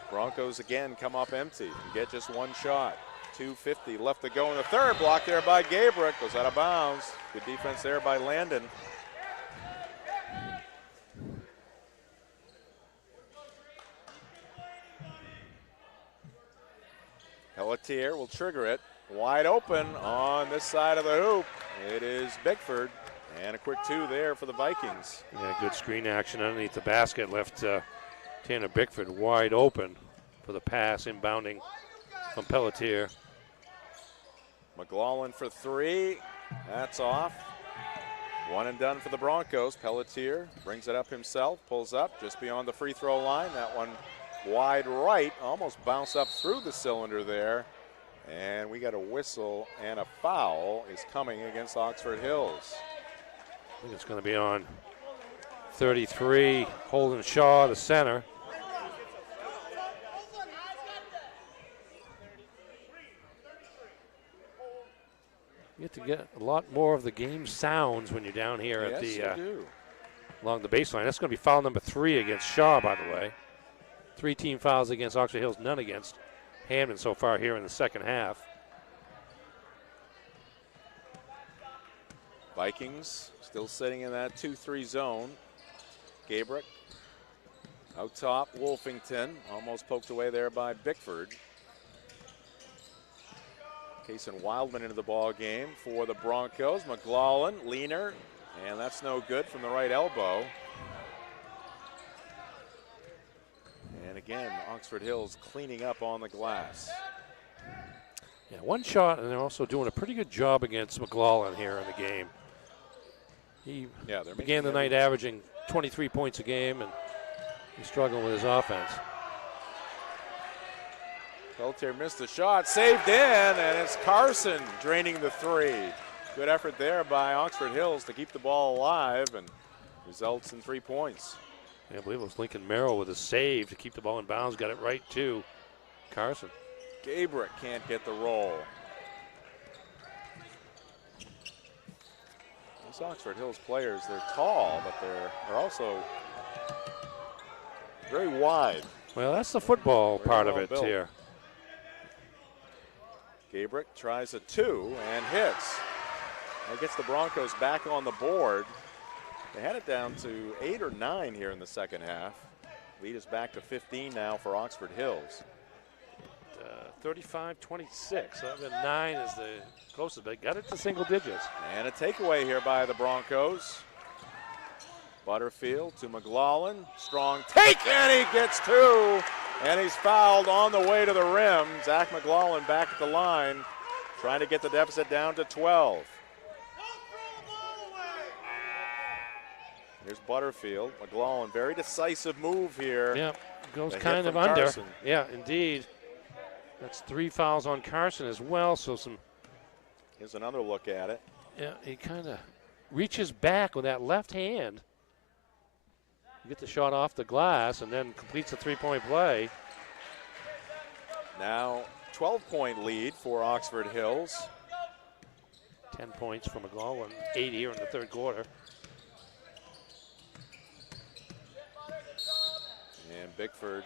Broncos again come up empty and get just 1 shot. 2:50 left to go in the third. Block there by Gabrick. Goes out of bounds. Good defense there by Landon. Pelletier will trigger it. Wide open on this side of the hoop. It is Bickford. And a quick 2 there for the Vikings. Yeah, good screen action underneath the basket. Left Tanner Bickford wide open for the pass, inbounding from Pelletier. McLaughlin for 3. That's off. 1 and done for the Broncos. Pelletier brings it up himself, pulls up just beyond the free throw line. That one wide right, almost bounced up through the cylinder there. And we got a whistle, and a foul is coming against Oxford Hills. I think it's going to be on 33, Holden Shaw, the center. You get to get a lot more of the game sounds when you're down here at the along the baseline. That's going to be foul number 3 against Shaw, by the way. 3 team fouls against Oxford Hills, none against Hampden so far here in the second half. Vikings still sitting in that 2-3 zone. Gabrick out top. Wolfington almost poked away there by Bickford. Kason Wildman into the ball game for the Broncos. McLaughlin, leaner, and that's no good from the right elbow. And again, Oxford Hills cleaning up on the glass. Yeah, 1 shot, and they're also doing a pretty good job against McLaughlin here in the game. He began the night averaging 23 points a game, and he's struggling with his offense. Pelletier missed the shot, saved in, and it's Carson draining the 3. Good effort there by Oxford Hills to keep the ball alive, and results in 3 points. Yeah, I believe it was Lincoln Merrill with a save to keep the ball in bounds, got it right to Carson. Gabrick can't get the roll. These Oxford Hills players, they're tall, but they're also very wide. Well, that's the football part of it here. Gabrick tries a 2 and hits. That gets the Broncos back on the board. They had it down to 8 or 9 here in the second half. Lead is back to 15 now for Oxford Hills. 35-26. 9 is the closest. They got it to single digits. And a takeaway here by the Broncos. Butterfield to McLaughlin. Strong take, and he gets 2. And he's fouled on the way to the rim. Zach McLaughlin back at the line, trying to get the deficit down to 12. Here's Butterfield. McLaughlin, very decisive move here. Yeah, goes The hit kind of from under. Carson. Yeah, indeed. That's 3 fouls on Carson as well, so some. Here's another look at it. Yeah, he kind of reaches back with that left hand. Get the shot off the glass and then completes a 3-point play. Now 12-point lead for Oxford Hills. 10 points for McLaughlin, 8 here in the third quarter. And Bickford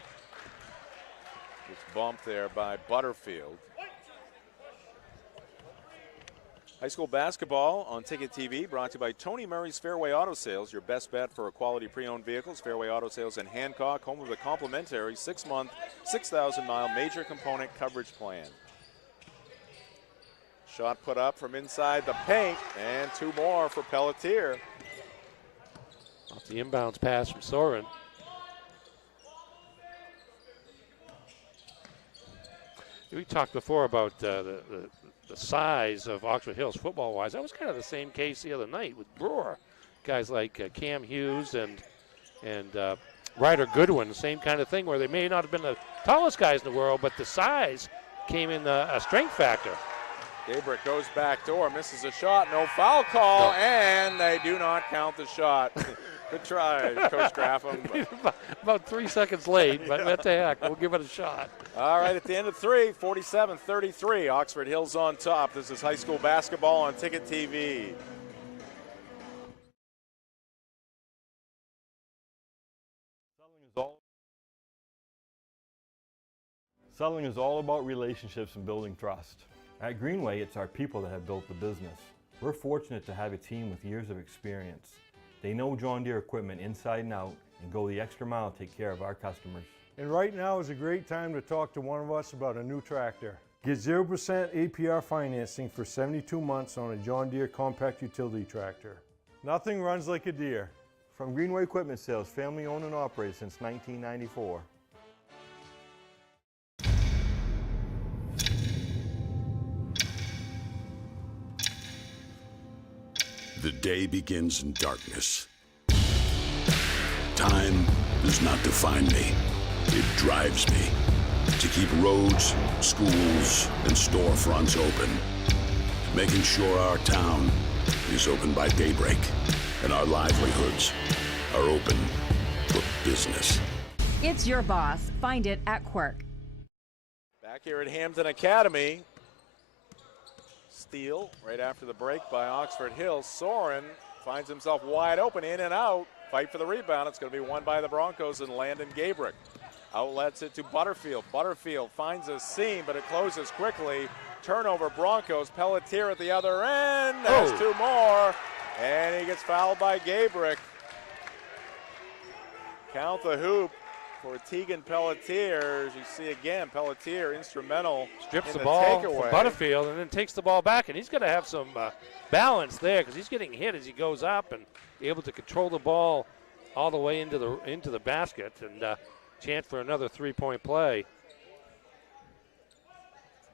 gets bumped there by Butterfield. High school basketball on Ticket TV, brought to you by Tony Murray's Fairway Auto Sales, your best bet for quality pre-owned vehicles. Fairway Auto Sales in Hancock, home of a complimentary 6-month, 6,000-mile major component coverage plan. Shot put up from inside the paint, and 2 more for Pelletier. Off the inbounds pass from Soren. We talked before about the size of Oxford Hills football-wise. That was kind of the same case the other night with Brewer. Guys like Cam Hughes and Ryder Goodwin, same kind of thing, where they may not have been the tallest guys in the world, but the size came in a strength factor. Gabrick goes back door, misses a shot, no foul call, and they do not count the shot. Good try, Coach Graffam. About 3 seconds late, but what the heck, we'll give it a shot. All right, at the end of 3, 47-33, Oxford Hills on top. This is high school basketball on Ticket TV. Selling is all about relationships and building trust. At Greenway, it's our people that have built the business. We're fortunate to have a team with years of experience. They know John Deere equipment inside and out and go the extra mile to take care of our customers. And right now is a great time to talk to one of us about a new tractor. Get 0% APR financing for 72 months on a John Deere compact utility tractor. Nothing runs like a Deere. From Greenway Equipment Sales, family owned and operated since 1994. The day begins in darkness. Time does not define me. It drives me to keep roads, schools, and storefronts open, making sure our town is open by daybreak and our livelihoods are open for business. It's your boss. Find it at Quirk. Back here at Hampden Academy. Steal right after the break by Oxford Hills. Soren finds himself wide open, in and out. Fight for the rebound. It's going to be won by the Broncos and Landon Gabrick. Outlets it to Butterfield. Butterfield finds a seam, but it closes quickly. Turnover Broncos. Pelletier at the other end. Has 2 more. And he gets fouled by Gabrick. Count the hoop for Tegan Pelletier. As you see again, Pelletier instrumental. Strips in the ball takeaway. from Butterfield and then takes the ball back. And he's going to have some balance there because he's getting hit as he goes up and able to control the ball all the way into the basket. And chance for another 3-point play.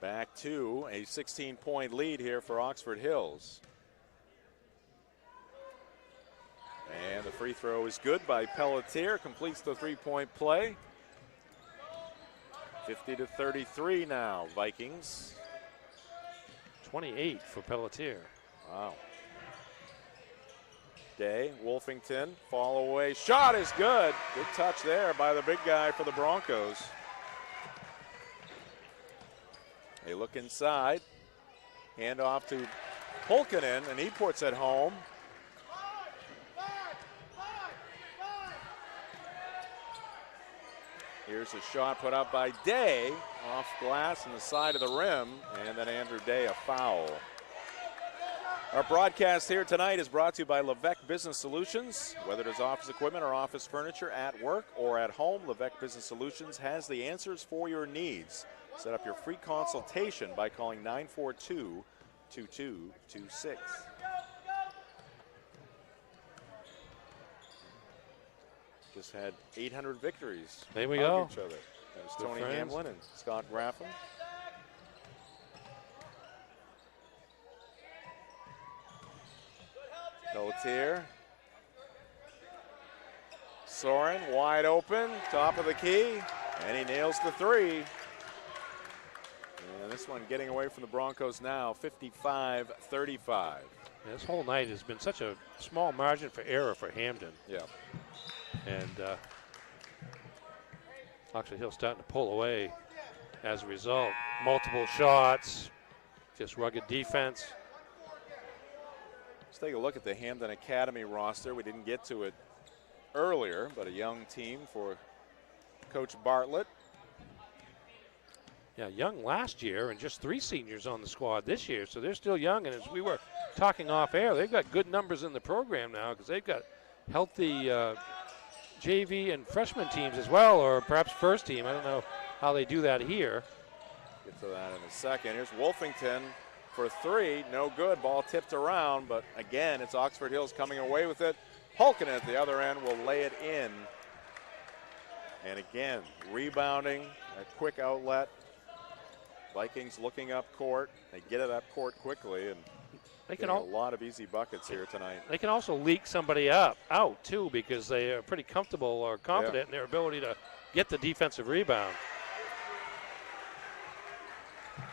Back to a 16-point lead here for Oxford Hills. And the free throw is good by Pelletier. Completes the 3-point play. 50-33 now, Vikings. 28 for Pelletier. Wow. Day, Wolfington, fall away. Shot is good. Good touch there by the big guy for the Broncos. They look inside. Hand off to Pulkkinen, and he puts it home. Here's a shot put up by Day off glass on the side of the rim, and then Andrew Day a foul. Our broadcast here tonight is brought to you by Levesque Business Solutions. Whether it is office equipment or office furniture at work or at home, Levesque Business Solutions has the answers for your needs. Set up your free consultation by calling 942-2226. Just had 800 victories. There we of go. Each other. That was Good Tony friends. Hamlin and Scott Graffam. Pelletier. Soren wide open, top of the key, and he nails the three. And this one getting away from the Broncos now, 55-35. This whole night has been such a small margin for error for Hampden. Yeah. And Oxford Hill starting to pull away as a result. Multiple shots, just rugged defense. Let's take a look at the Hampden Academy roster. We didn't get to it earlier, but a young team for Coach Bartlett. Yeah, young last year and just 3 seniors on the squad this year, so they're still young. And as we were talking off air, they've got good numbers in the program now because they've got healthy JV and freshman teams as well, or perhaps first team. I don't know how they do that here. Get to that in a second. Here's Wolfington for 3, no good. Ball tipped around, but again, it's Oxford Hills coming away with it. Hulkin at the other end will lay it in. And again, rebounding, a quick outlet. Vikings looking up court. They get it up court quickly, and they can a lot of easy buckets here tonight. They can also leak somebody out too, because they are pretty comfortable or confident in their ability to get the defensive rebound.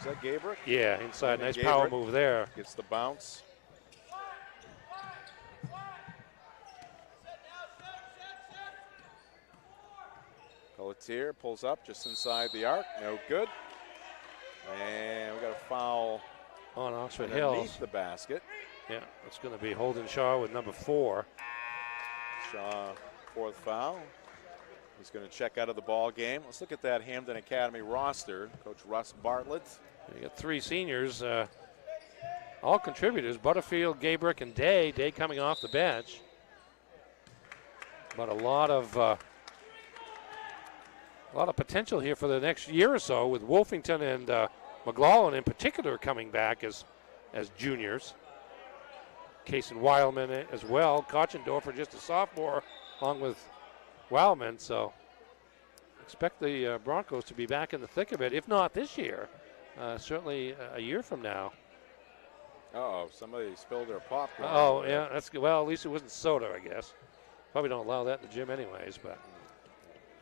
Is that Gabrick? Yeah, inside. Nice Gabrick power move there. Gets the bounce. Pelletier pulls up just inside the arc. No good. And we got a foul on Oxford underneath Hills. The basket. Yeah, it's going to be Holden Shaw with number 4. Shaw, 4th foul. He's going to check out of the ball game. Let's look at that Hampden Academy roster. Coach Russ Bartlett. You got 3 seniors, all contributors: Butterfield, Gabrick, and Day. Day coming off the bench. But a lot of potential here for the next year or so, with Wolfington and McLaughlin in particular coming back as juniors. Case and Wildman as well. Kochendorfer just a sophomore along with Wildman. So expect the Broncos to be back in the thick of it, if not this year, certainly a year from now. Uh-oh, somebody spilled their popcorn. Oh, yeah, that's good. Well, at least it wasn't soda, I guess. Probably don't allow that in the gym anyways, but.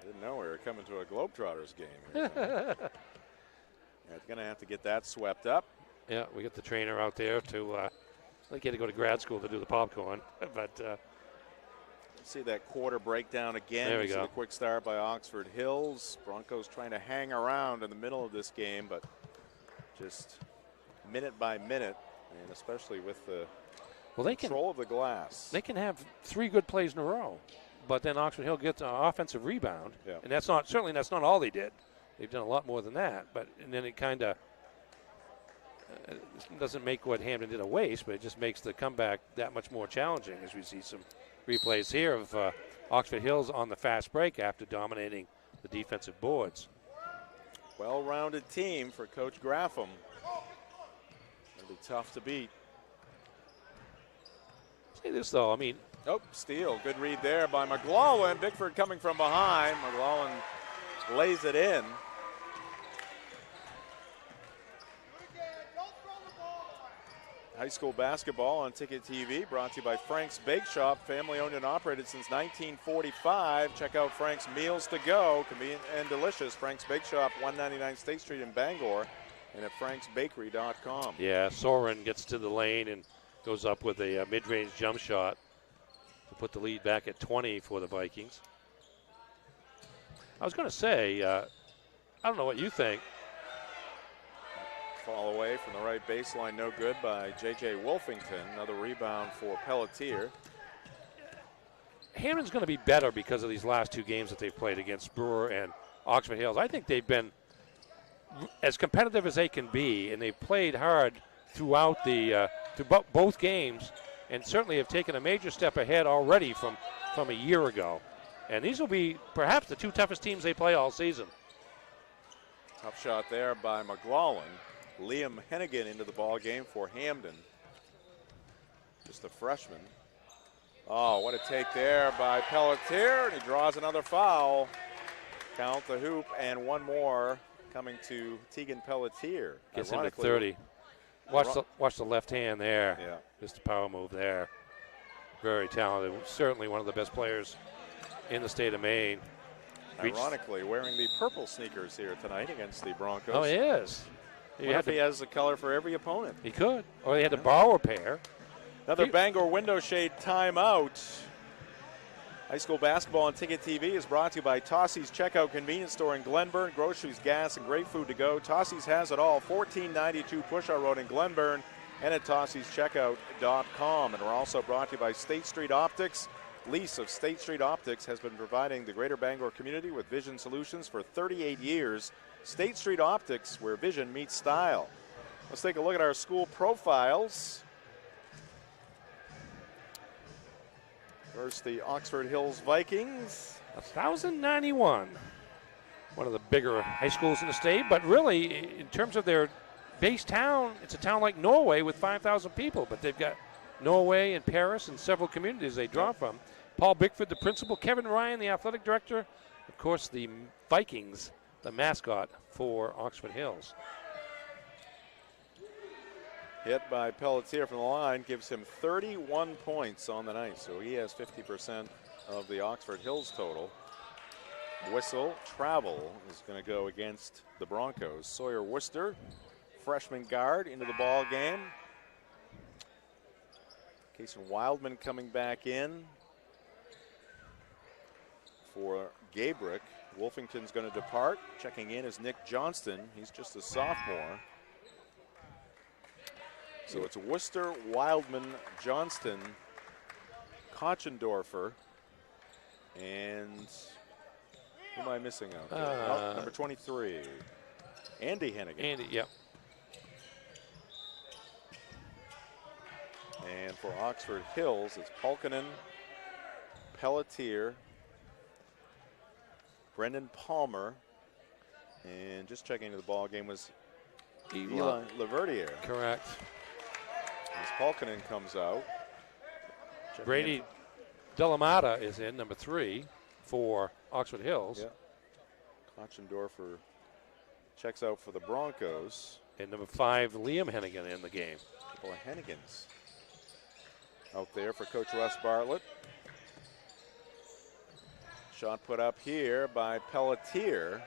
I didn't know we were coming to a Globetrotters game. Yeah, it's going to have to get that swept up. Yeah, we get the trainer out there to, like, he had to go to grad school to do the popcorn, but. See that quarter breakdown again. There we go. See the quick start by Oxford Hills. Broncos trying to hang around in the middle of this game, but just minute by minute, and especially with the control of the glass. They can have 3 good plays in a row, but then Oxford Hill gets an offensive rebound, and that's not all they did. They've done a lot more than that, and then it kind of doesn't make what Hampden did a waste, but it just makes the comeback that much more challenging, as we see some replays here of Oxford Hills on the fast break after dominating the defensive boards. Well-rounded team for Coach Graffam. It'll be tough to beat. Say this, though, I mean. Oh, steal. Good read there by McLaughlin. Bickford coming from behind. McLaughlin lays it in. High school basketball on Ticket TV, brought to you by Frank's Bake Shop, family owned and operated since 1945. Check out Frank's Meals to Go, convenient and delicious. Frank's Bake Shop, 199 State Street in Bangor, and at franksbakery.com. Yeah, Soren gets to the lane and goes up with a mid-range jump shot to put the lead back at 20 for the Vikings. I was going to say, I don't know what you think. Fall away from the right baseline, no good by J.J. Wolfington. Another rebound for Pelletier. Hampden's going to be better because of these last 2 games that they've played against Brewer and Oxford Hills. I think they've been as competitive as they can be, and they've played hard throughout the through both games, and certainly have taken a major step ahead already from a year ago. And these will be perhaps the 2 toughest teams they play all season. Tough shot there by McLaughlin. Liam Hennigan into the ball game for Hampden. Just a freshman. Oh, what a take there by Pelletier, and he draws another foul. Count the hoop, and one more coming to Tegan Pelletier. Gets into 30. Watch the left hand there. Yeah. Just a power move there. Very talented. Certainly one of the best players in the state of Maine. Ironically, wearing the purple sneakers here tonight against the Broncos. Oh, he is. What if he has a color for every opponent? He could. Or he had to borrow a pair. Another Bangor Window Shade timeout. High school basketball on Ticket TV is brought to you by Tossie's Checkout Convenience Store in Glenburn. Groceries, gas, and great food to go. Tossie's has it all. 1492 Pushaw Road in Glenburn and at Tossie'sCheckout.com. And we're also brought to you by State Street Optics. Lease of State Street Optics has been providing the greater Bangor community with vision solutions for 38 years. State Street Optics, where vision meets style. Let's take a look at our school profiles. First, the Oxford Hills Vikings. 1,091. One of the bigger high schools in the state, but really, in terms of their base town, it's a town like Norway with 5,000 people, but they've got Norway and Paris and several communities they draw from. Paul Bickford, the principal, Kevin Ryan, the athletic director, of course, the Vikings, the mascot for Oxford Hills. Hit by Pelletier from the line gives him 31 points on the night, so he has 50% of the Oxford Hills total. Whistle travel is going to go against the Broncos. Sawyer Worcester, freshman guard, into the ball game. Kason Wildman coming back in for Gabrick. Wolfington's going to depart. Checking in is Nick Johnston. He's just a sophomore. So it's Worcester, Wildman, Johnston, Kochendorfer, and who am I missing out there? Number 23, Andy Hennigan. Andy, yep. And for Oxford Hills, it's Pulkinen, Pelletier, Brendan Palmer, and just checking into the ball game was Eli Laverdiere. Correct. As Pulkinen comes out. Brady Delamata is in, number 3 for Oxford Hills. Yeah. Kochendorfer checks out for the Broncos. And number 5, Liam Hennigan in the game. A couple of Hennigans out there for Coach Russ Bartlett. Shot put up here by Pelletier.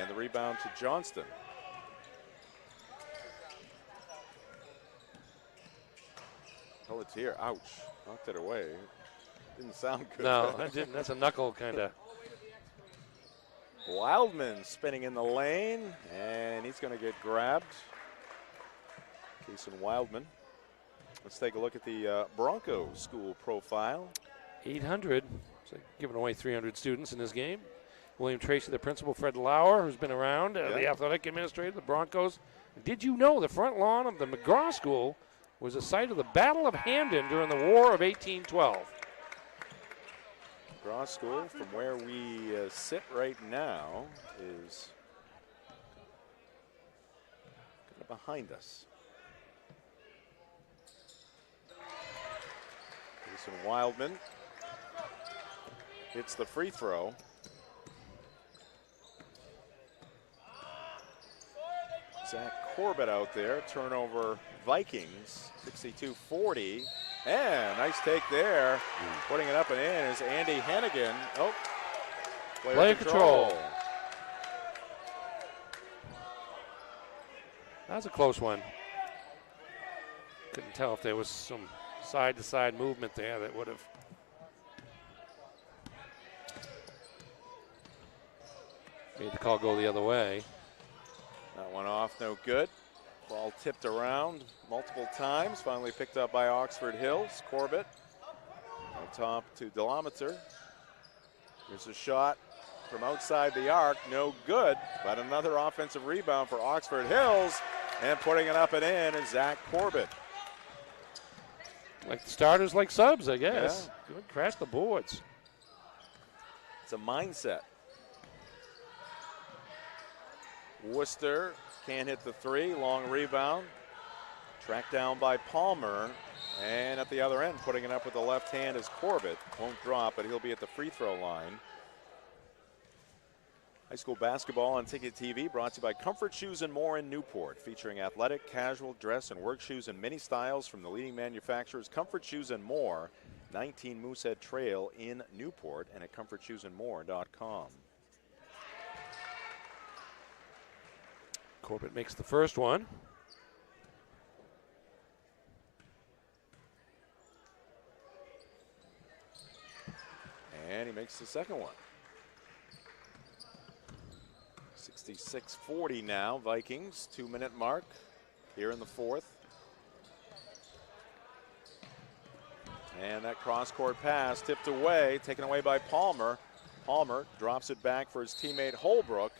And the rebound to Johnston. Pelletier, ouch, knocked it away. Didn't sound good. No, that didn't. That's a knuckle kind of. Wildman spinning in the lane, and he's going to get grabbed. Kason Wildman. Let's take a look at the Bronco school profile. 800, so giving away 300 students in this game. William Tracy, the principal. Fred Lauer, who's been around, the athletic administrator, the Broncos. Did you know the front lawn of the McGraw School was the site of the Battle of Hampden during the War of 1812? McGraw School, from where we sit right now, is kind of behind us. Jason Wildman hits the free throw. Zach Corbett out there, turnover Vikings, 62-40. And nice take there. Putting it up and in is Andy Hennigan. Oh, player control. That's a close one. Couldn't tell if there was some side-to-side movement there that would have. Made the call go the other way. That one off, no good. Ball tipped around multiple times, finally picked up by Oxford Hills. Corbett on top to Delamata. Here's a shot from outside the arc, no good, but another offensive rebound for Oxford Hills, and putting it up and in is Zach Corbett. Like starters, like subs, I guess. Yeah. Good, crash the boards. It's a mindset. Worcester can't hit the three. Long rebound. Tracked down by Palmer. And at the other end, putting it up with the left hand is Corbett. Won't drop, but he'll be at the free throw line. High school basketball on Ticket TV brought to you by Comfort Shoes and More in Newport, featuring athletic, casual, dress, and work shoes in many styles from the leading manufacturers Comfort Shoes and More, 19 Moosehead Trail in Newport, and at comfortshoesandmore.com. Corbett makes the first one. And he makes the second one. 66-40 now, Vikings, 2-minute mark here in the fourth. And that cross-court pass tipped away, taken away by Palmer. Palmer drops it back for his teammate Holbrook.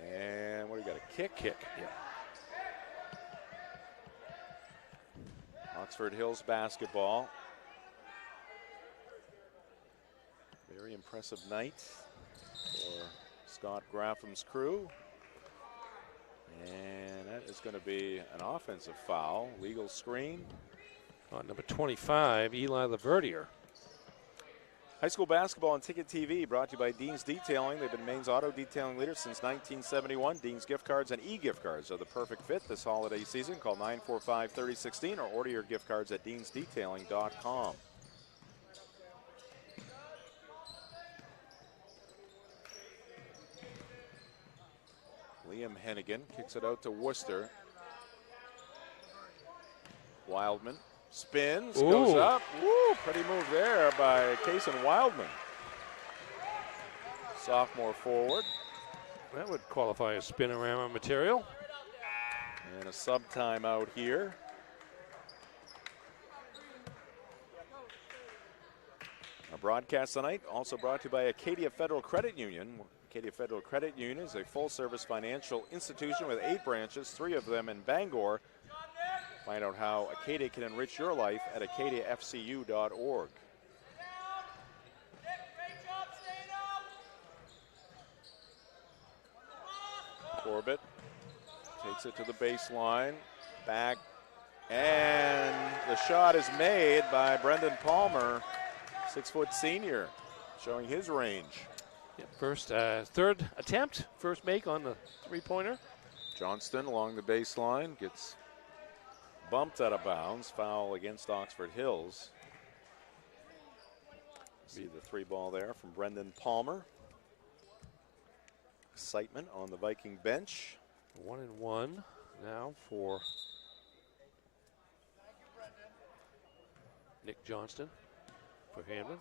And what do you got, a kick? Kick, yeah. Oxford Hills basketball. Very impressive night for Scott Graffam's crew. And that is going to be an offensive foul. Legal screen. On number 25, Eli Laverdier. High school basketball on Ticket TV brought to you by Dean's Detailing. They've been Maine's auto detailing leader since 1971. Dean's gift cards and e-gift cards are the perfect fit this holiday season. Call 945-3016 or order your gift cards at deansdetailing.com. Liam Hennigan kicks it out to Worcester. Wildman spins, goes up. Woo, pretty move there by Kason Wildman. Sophomore forward. That would qualify as spinorama material. And a sub timeout here. Our broadcast tonight also brought to you by Acadia Federal Credit Union. Acadia Federal Credit Union is a full-service financial institution with 8 branches, 3 of them in Bangor. Find out how Acadia can enrich your life at acadiafcu.org. Corbett takes it to the baseline, back, and the shot is made by Brendan Palmer, 6-foot senior, showing his range. Yep, third attempt, first make on the three-pointer. Johnston along the baseline gets bumped out of bounds. Foul against Oxford Hills. See the three ball there from Brendan Palmer. Excitement on the Viking bench. 1-1 now for Nick Johnston for Hampden.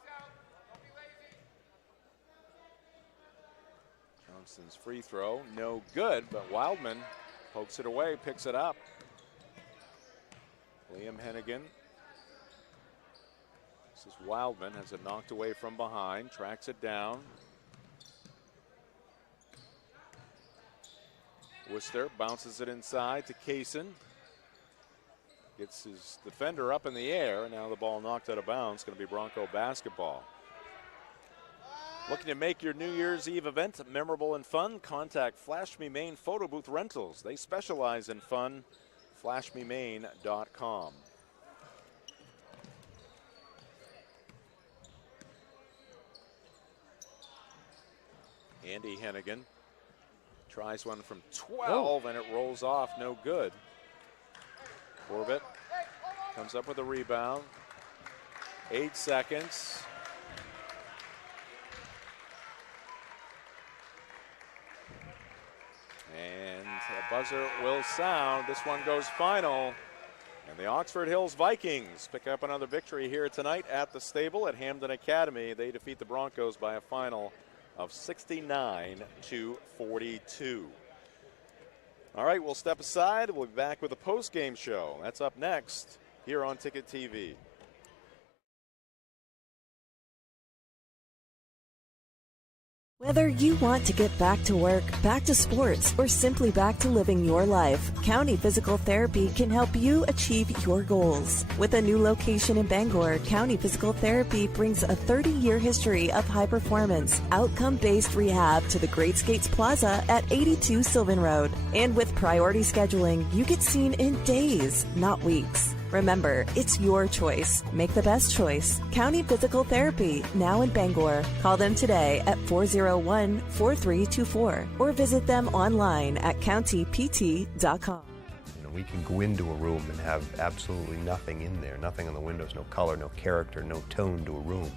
Johnston's free throw, no good, but Wildman pokes it away, picks it up. Liam Hennigan. This is Wildman, has it knocked away from behind, tracks it down. Worcester bounces it inside to Kaysen. Gets his defender up in the air, and now the ball knocked out of bounds. Going to be Bronco basketball. Looking to make your New Year's Eve event memorable and fun? Contact Flash Me Maine Photo Booth Rentals. They specialize in fun. FlashMeMaine.com. Andy Hennigan tries one from 12, and it rolls off, no good. Corbett comes up with a rebound. 8 seconds. And a buzzer will sound. This one goes final. And the Oxford Hills Vikings pick up another victory here tonight at the Stable at Hampden Academy. They defeat the Broncos by a final of 69-42. All right, we'll step aside. We'll be back with a post-game show. That's up next here on Ticket TV. Whether you want to get back to work, back to sports, or simply back to living your life, County Physical Therapy can help you achieve your goals. With a new location in Bangor, County Physical Therapy brings a 30-year history of high performance, outcome-based rehab to the Great Skates Plaza at 82 Sylvan Road. And with priority scheduling, you get seen in days, not weeks. Remember, it's your choice. Make the best choice. County Physical Therapy, now in Bangor. Call them today at 401-4324 or visit them online at countypt.com. We can go into a room and have absolutely nothing in there, nothing on the windows, no color, no character, no tone to a room.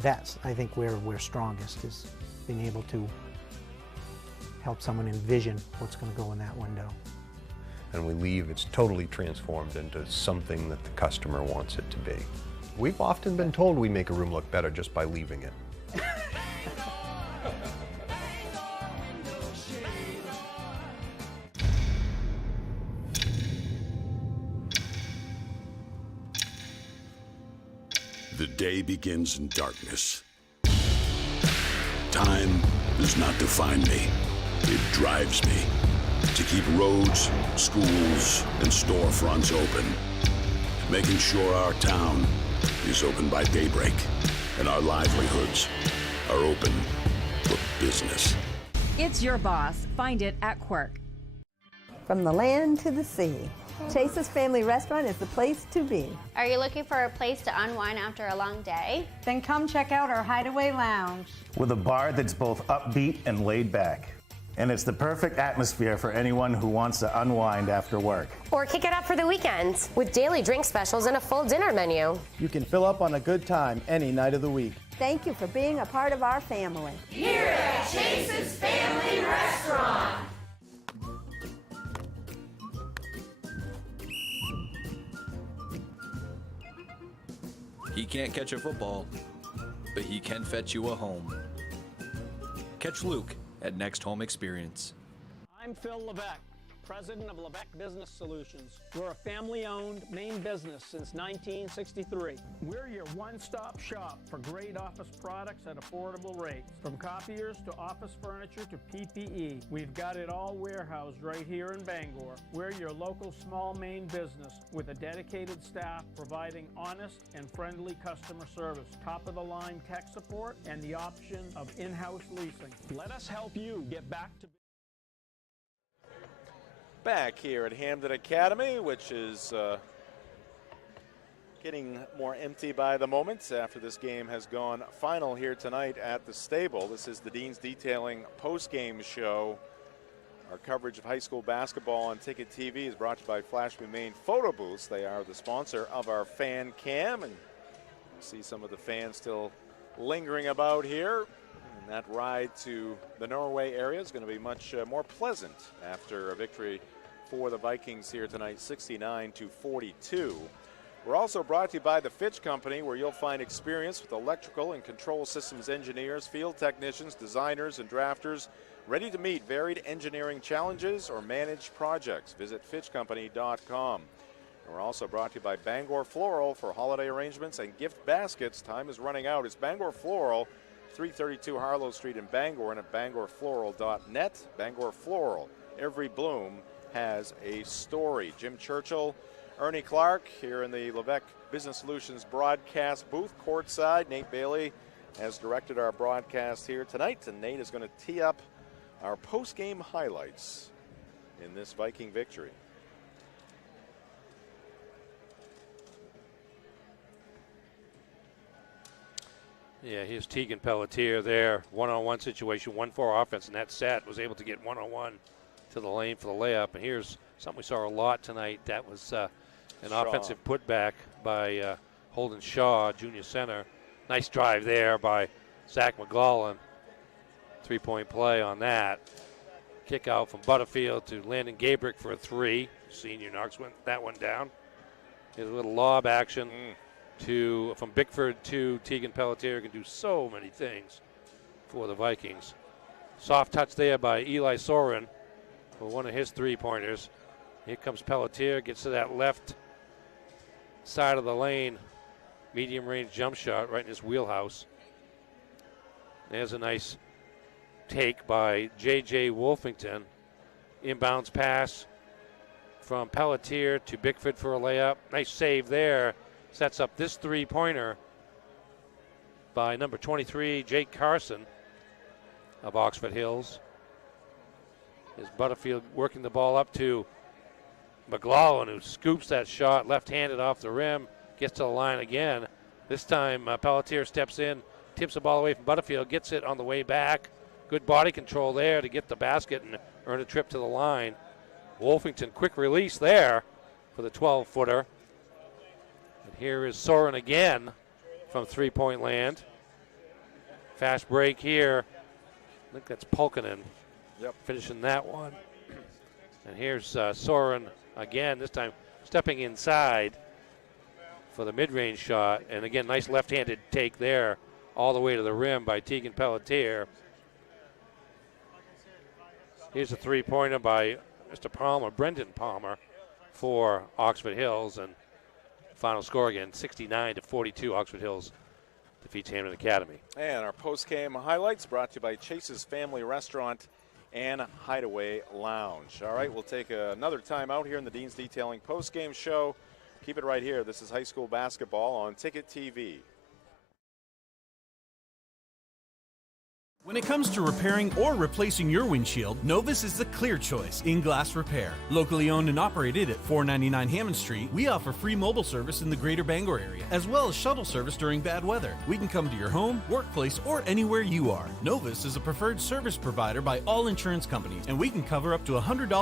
That's, I think, where we're strongest, is being able to help someone envision what's going to go in that window. And we leave, it's totally transformed into something that the customer wants it to be. We've often been told we make a room look better just by leaving it. The day begins in darkness. Time does not define me. It drives me. To keep roads, schools, and storefronts open. Making sure our town is open by daybreak and our livelihoods are open for business. It's your boss. Find it at Quirk. From the land to the sea, Chase's Family Restaurant is the place to be. Are you looking for a place to unwind after a long day? Then come check out our Hideaway Lounge. With a bar that's both upbeat and laid back. And it's the perfect atmosphere for anyone who wants to unwind after work. Or kick it up for the weekends with daily drink specials and a full dinner menu. You can fill up on a good time any night of the week. Thank you for being a part of our family. Here at Chase's Family Restaurant. He can't catch a football, but he can fetch you a home. Catch Luke at Next Home Experience. I'm Phil Levesque, president of Levesque Business Solutions. We're a family-owned Maine business since 1963. We're your one-stop shop for great office products at affordable rates. From copiers to office furniture to PPE, we've got it all warehoused right here in Bangor. We're your local small Maine business with a dedicated staff providing honest and friendly customer service, top-of-the-line tech support, and the option of in-house leasing. Let us help you get back to Back here at Hampden Academy, which is getting more empty by the moment after this game has gone final here tonight at the Stable. This is the Dean's Detailing post-game show. Our coverage of high school basketball on Ticket TV is brought to you by Flashman Maine Photo Booths. They are the sponsor of our fan cam, and you see some of the fans still lingering about here. And that ride to the Norway area is going to be much more pleasant after a victory for the Vikings here tonight, 69-42. We're also brought to you by the Fitch Company, where you'll find experience with electrical and control systems engineers, field technicians, designers, and drafters ready to meet varied engineering challenges or manage projects. Visit fitchcompany.com. And we're also brought to you by Bangor Floral for holiday arrangements and gift baskets. Time is running out. It's Bangor Floral, 332 Harlow Street in Bangor, and at bangorfloral.net. Bangor Floral, every bloom has a story. Jim Churchill, Ernie Clark here in the Levesque Business Solutions broadcast booth courtside. Nate Bailey has directed our broadcast here tonight, and Nate is going to tee up our post-game highlights in this Viking victory. Yeah, here's Tegan Pelletier there. One-on-one situation, 1-4 offense, and that set was able to get one-on-one to the lane for the layup. And here's something we saw a lot tonight. That was an offensive putback by Holden Shaw, junior center. Nice drive there by Zach McGowan. Three-point play on that. Kick out from Butterfield to Landon Gabrick for a three. Senior knocks that one down. Here's a little lob action from Bickford to Tegan Pelletier. Can do so many things for the Vikings. Soft touch there by Eli Soren for one of his three-pointers. Here comes Pelletier, gets to that left side of the lane. Medium range jump shot right in his wheelhouse. There's a nice take by J.J. Wolfington. Inbounds pass from Pelletier to Bickford for a layup. Nice save there. Sets up this three-pointer by number 23, Jake Carson of Oxford Hills. Is Butterfield working the ball up to McLaughlin, who scoops that shot left-handed off the rim, gets to the line again. This time Pelletier steps in, tips the ball away from Butterfield, gets it on the way back. Good body control there to get the basket and earn a trip to the line. Wolfington, quick release there for the 12-footer. And here is Soren again from three-point land. Fast break here. I think that's Pulkinen finishing that one. And here's Soren again, this time stepping inside for the mid-range shot. And again, nice left-handed take there all the way to the rim by Tegan Pelletier. Here's a three-pointer by Mr. Palmer, Brendan Palmer, for Oxford Hills. And final score again, 69-42. Oxford Hills defeats Hampden Academy. And our post-game highlights brought to you by Chase's Family Restaurant and Hideaway Lounge. All right, we'll take another time out here in the Dean's Detailing post-game show. Keep it right here. This is high school basketball on Ticket TV. When it comes to repairing or replacing your windshield, Novus is the clear choice in glass repair. Locally owned and operated at 499 Hammond Street, we offer free mobile service in the greater Bangor area, as well as shuttle service during bad weather. We can come to your home, workplace, or anywhere you are. Novus is a preferred service provider by all insurance companies, and we can cover up to $100